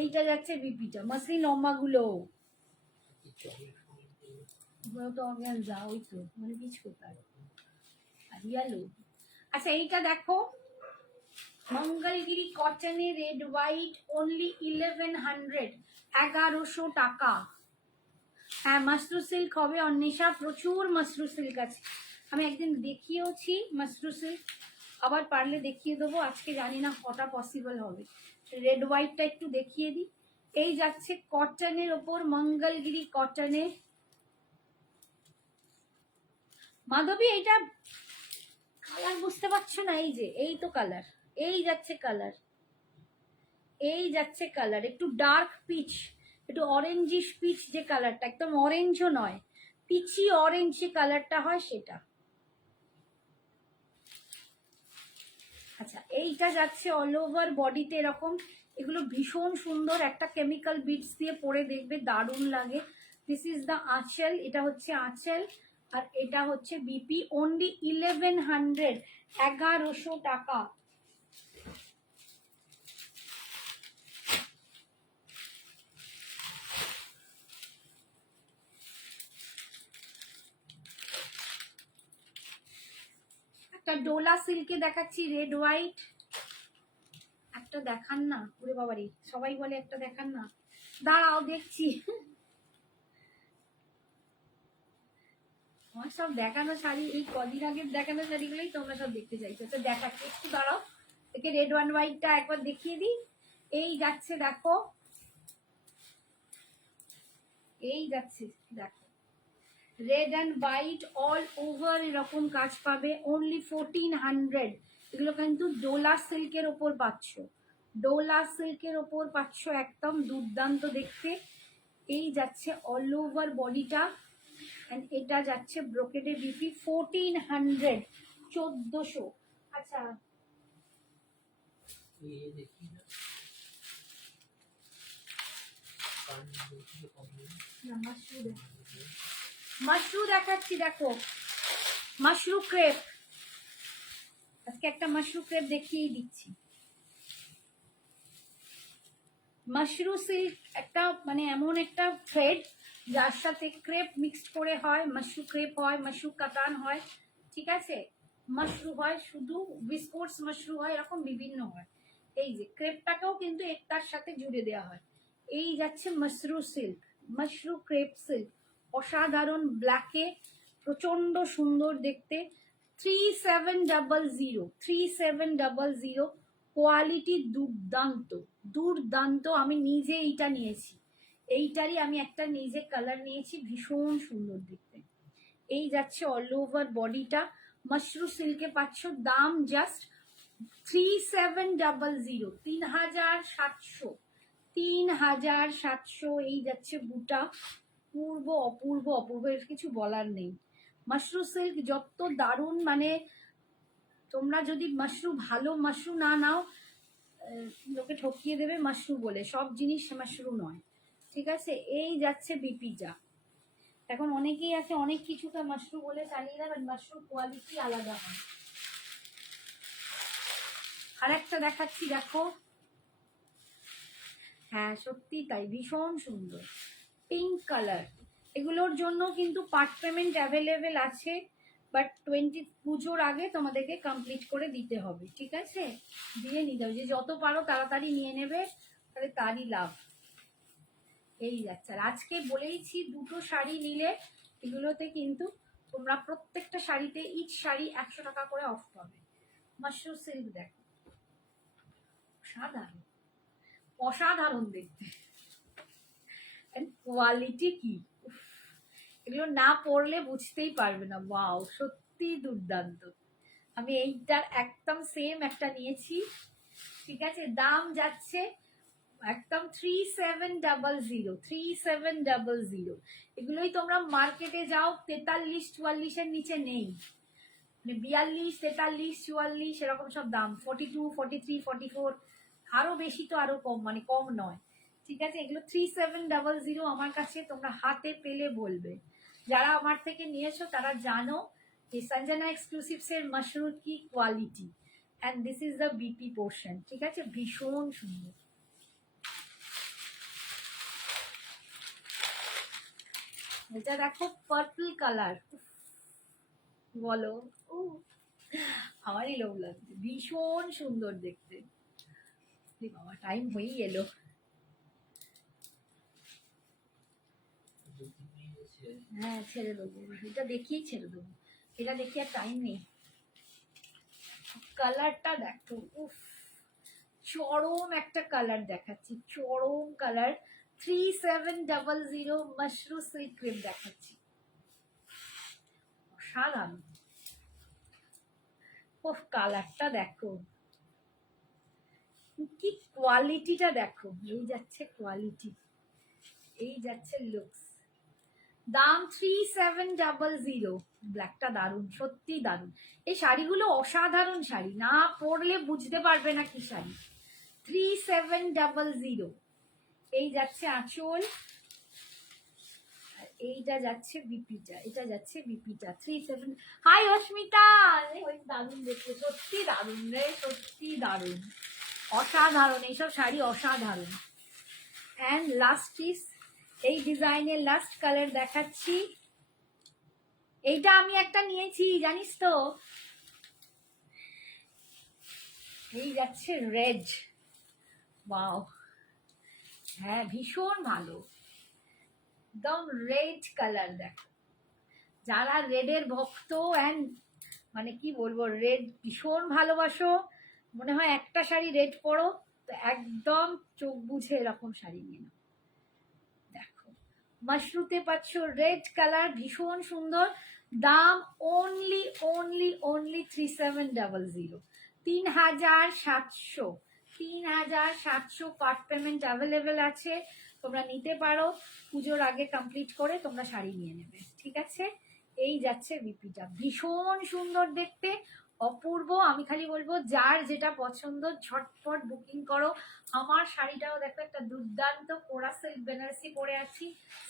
এইটা যাচ্ছে বিপিটা মসলিন, লম্বাগুলো তো অর্গানজা, ওই তো মানে পিচ কোথায় আর ইয়ালো। আচ্ছা এইটা দেখো মঙ্গলগিরি কটনে রেড হোয়াইট, অনলি 1100, 1100 টাকা। হ্যাঁ মাশরু সিল্ক হবে অন্বেষা, প্রচুর মাশরু সিল্ক আছে, আমি একদিন দেখিয়েওছি মাশরু সিল্ক, আবার পারলে দেখিয়ে দেবো, আজকে জানি না কটা পসিবল হবে। রেড হোয়াইটটা একটু দেখিয়ে দিই। এই যাচ্ছে কটনের ওপর মঙ্গলগিরি কটনে, মাধবী এইটা কালার বুঝতে পারছো না, এই যে এই তো কালার, এই যাচ্ছে কালার, এই যাচ্ছে কালার একটু ডার্ক পিচ, একটু অরেঞ্জিশ পিচ, যে কালারটা একদম অরেঞ্জও নয়, পিচি অরেঞ্জ যে কালারটা হয় সেটা। আচ্ছা এইটা যাচ্ছে অল ওভার বডিতে এরকম, এগুলো ভীষণ সুন্দর, একটা কেমিক্যাল বিটস দিয়ে পরে দেখবে দারুণ লাগে। দিস ইজ দ্য আঁচল, এটা হচ্ছে আঁচল, আর এটা হচ্ছে বিপি, অনলি 1100, 1100 টাকা। একটা ডোলা সিল্কে দেখাচ্ছি রেড হোয়াইট, একটা দেখান না, ওরে বাবারি সবাই বলে একটা দেখান না, দাঁড়াও দেখছি, আমার সব দেখানো শাড়ি, এই কদিন আগের দেখানো শাড়িগুলোই তোমরা সব দেখতে চাইছো, তো দেখাচ্ছি, একটু দাঁড়াও, একে রেড ওয়ান হোয়াইটটা একবার দেখিয়ে দিই। এই যাচ্ছে দেখো, এই যাচ্ছে দেখো red and white all over এরকম কাজ পাবে, অনলি 1400। এগুলো কিন্তু ডোলা সিল্কের ওপর পাচ্ছ, ডোলা সিল্কের ওপর পাচ্ছ, একদম দুর্দান্ত দেখতে। এই যাচ্ছে অল ওভার বডিটা, এন্ড এটা যাচ্ছে ব্রোকেডে বিপি, 1400, 1400। আচ্ছা মাশরু দেখাচ্ছি, দেখো মাশরু ক্রেপ, আজকে একটা মাশরু ক্রেপ দেখিয়েই দিচ্ছি। মাশরু সিল্ক একটা মানে এমন একটা থ্রেড যার সাথে ক্রেপ মিক্সড করে হয়, মাশরু ক্রেপ হয়, মাশরু কাতান হয়, ঠিক আছে, মাশরু হয়, শুধু বিস্কুটস মাশরু হয়, এরকম বিভিন্ন হয়। এই যে ক্রেপটাকেও কিন্তু একটার সাথে জুড়ে দেওয়া হয়। এই যাচ্ছে Mashru silk, Mashru crepe silk, অসাধারণ ব্ল্যাকে, প্রচন্ড সুন্দর দেখতে। 3700, 3700, কোয়ালিটি দুর্দান্ত দুর্দান্ত। আমি নিজে এইটা নিয়েছি, এইটারই আমি একটা নিজে কালার নিয়েছি, ভীষণ সুন্দর দেখতে। এই যাচ্ছে অল ওভার বডিটা, মাশরু সিল্কে পাচ্ছ, দাম জাস্ট 3700, 3700, 3700। এই যাচ্ছে বুটা, পূর্ব অপূর্ব অপূর্ব, এর কিছু বলার নেই। মাশরু সিল্ক যত দারুণ, মানে তোমরা যদি মাশরু ভালো মাশরু না নাও, লোকে ঠকিয়ে দেবে মাশরু বলে, সব জিনিস মাশরু নয়, ঠিক আছে। এই যাচ্ছে বিপিটা, এখন অনেকেই আছে অনেক কিছুটা মাশরু বলে চালিয়ে দেয়, বাট মাশরুর কোয়ালিটি আলাদা হয়। আর একটা দেখাচ্ছি, দেখো, হ্যাঁ সত্যি তাই, ভীষণ সুন্দর পিঙ্ক কালার। এগুলোর জন্য কিন্তু পার্ট পেমেন্ট অ্যাভেলেবেল আছে, বাট 20 পুজোর আগে তোমাদেরকে কমপ্লিট করে দিতে হবে, ঠিক আছে। দিয়ে নিতে হবে, যে যত পারো তাড়াতাড়ি নিয়ে নেবে, তাহলে তারই লাভ। এই যাচ্ছে, আর আজকে বলেইছি দুটো শাড়ি নিলে এগুলোতে কিন্তু তোমরা প্রত্যেকটা শাড়িতে ইচ শাড়ি 100 টাকা করে অফ পাবে। মাশরু সিল্ক দেখো, অসাধারণ অসাধারণ দেখতে, কোয়ালিটি কি, এগুলো না পরলে বুঝতেই পারবে না। ওয়াও, সত্যি দুর্দান্ত। আমি এইটার একদম সেম একটা নিয়েছি, ঠিক আছে। দাম যাচ্ছে একদম 3700, 3700। এগুলোই তোমরা মার্কেটে যাও 43-44-এর নিচে নেই, মানে 42, 43, 44 এরকম সব দাম, 42, 43, 44, আরো বেশি তো আরো কম, মানে কম নয়, ঠিক আছে। এগুলো 3700 আমার কাছে তোমরা হাতে পেলে বলবে। যারা আমার থেকে নিয়েছো তারা জানো যে সঞ্জনা এক্সক্লুসিভস এর মাশরুর কি quality, and this is the BP portion, ঠিক আছে। ভীষণ সুন্দর। এটা দেখো পার্পল কালার, বলো আমারই লোভ লাগছে, ভীষণ সুন্দর দেখতে। বাবা টাইম হয়েই এলো, হ্যাঁ ছেড়ে দেবো, এটা দেখিয়েই ছেড়ে দেবো, এটা দেখি আর টাইম নেই। কালারটা দেখো, উফ, চরম একটা কালার দেখাচ্ছি, চরম কালার। 3700 মাশরু সিল্ক ক্রিম দেখাচ্ছি, অসাধারণ। ওফ, কালারটা দেখো, কি কোয়ালিটিটা দেখো। এই যাচ্ছে কোয়ালিটি, এই যাচ্ছে লুকস। দাম 3700। ব্ল্যাকটা দারুণ, সত্যি দারুণ। এই শাড়িগুলো অসাধারণ শাড়ি, না পরলে বুঝতে পারবে না কি শাড়ি। 3700। এই যাচ্ছে আঁচল, আর এইটা যাচ্ছে বিপিটা, এটা যাচ্ছে বিপিটা 37। হাই অস্মিতা, ওই দারুণ দেখতে, সত্যি দারুণ রে, সত্যি দারুণ, অসাধারণ, এইসব শাড়ি অসাধারণ। অ্যান্ড লাস্ট পিস, এই ডিজাইনের লাস্ট কালার দেখাচ্ছি। এইটা আমি একটা নিয়েছি জানিস তো, এই যাচ্ছে রেড, ওয়াও, হ্যাঁ ভীষণ ভালো, একদম রেড কালার। দেখো, যারা রেডের ভক্ত অ্যান্ড মানে কি বলবো, রেড ভীষণ ভালোবাসো, মনে হয় একটা শাড়ি রেড পরো, তো একদম চোখ বুঝে এরকম শাড়ি নিয়ে নাও। দেখো, মাশরুতে পাচ্ছ রেড কালার, ভীষণ সুন্দর। দাম অনলি 3700, 3700, 3700। পার্ট পেমেন্ট অ্যাভেলেবেল আছে, তোমরা নিতে পারো, পুজোর আগে কমপ্লিট করে তোমরা শাড়ি নিয়ে নেবে, ঠিক আছে। এই যাচ্ছে বিপিটা, ভীষণ সুন্দর দেখতে, অপূর্ব। আমি খালি বলবো যার যেটা পছন্দ ঝটপট বুকিং করো। আমার শাড়িটাও দেখো, একটা দুর্দান্ত কোরা সিল্ক বেনারসি পরে আছি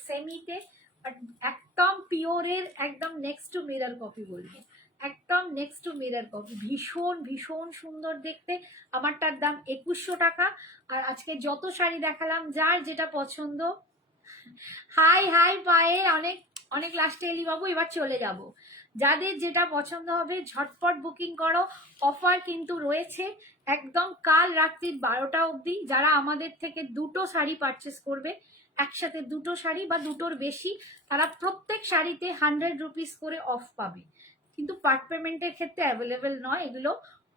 সেমিতে, বাট একদম পিওরের, একদম নেক্সট টু মিরর কপি বলবো, একদম নেক্সট টু মিরর কপি, ভীষণ ভীষণ সুন্দর দেখতে। আমারটার দাম 2100 টাকা। আর আজকে যত শাড়ি দেখালাম, যার যেটা পছন্দ। হাই হাই পায়ে, অনেক অনেক লাস্টে এলি বাবু, এবার চলে যাব। যাদের যেটা পছন্দ হবে ঝটপট বুকিং করো। অফার কিন্তু রয়েছে একদম কাল রাত্রি 12টা অবধি। যারা আমাদের থেকে দুটো শাড়ি পারচেস করবে, একসাথে দুটো শাড়ি বা দুটোর বেশি, তারা প্রত্যেক শাড়িতে 100 রুপিস করে অফ পাবে। কিন্তু পার্ট পেমেন্টের ক্ষেত্রে অ্যাভেলেবেল নয় এগুলো,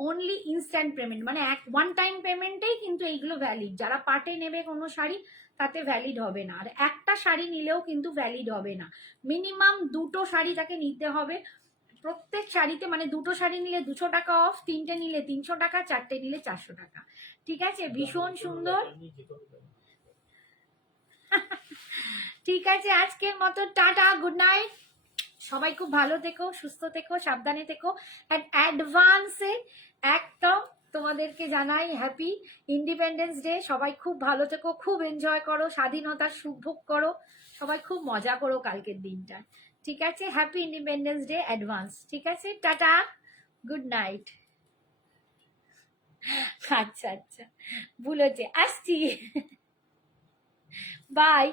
অনলি ইনস্ট্যান্ট পেমেন্ট, মানে ওয়ান টাইম পেমেন্টেই কিন্তু এইগুলো ভ্যালিড। যারা পার্টে নেবে কোনো শাড়ি তাতে ভ্যালিড হবে না, আর একটা শাড়ি নিলেও কিন্তু ভ্যালিড হবে না। মিনিমাম দুটো শাড়ি তাকে নিতে হবে প্রত্যেক শাড়িতে, মানে দুটো শাড়ি নিলে 200 টাকা অফ, তিনটে নিলে 300 টাকা, চারটে নিলে 400 টাকা। ঠিক আছে, ভীষণ সুন্দর। ঠিক আছে, আজকের মতো টাটা, গুড নাইট। সবাই খুব ভালো থেকো, সুস্থ থেকো, সাবধানে থেকো। অ্যাডভান্সে একদম তোমাদেরকে জানাই হ্যাপি ইন্ডিপেন্ডেন্স ডে। সবাই খুব ভালো থেকো, খুব এনজয় করো, স্বাধীনতার সুখ ভোগ করো, সবাই খুব মজা করো কালকের দিনটা। ঠিক আছে, হ্যাপি ইন্ডিপেন্ডেন্স ডে অ্যাডভান্স। ঠিক আছে, টাটা, গুড নাইট। আচ্ছা আচ্ছা, ভুল হচ্ছে, আসছি, বাই।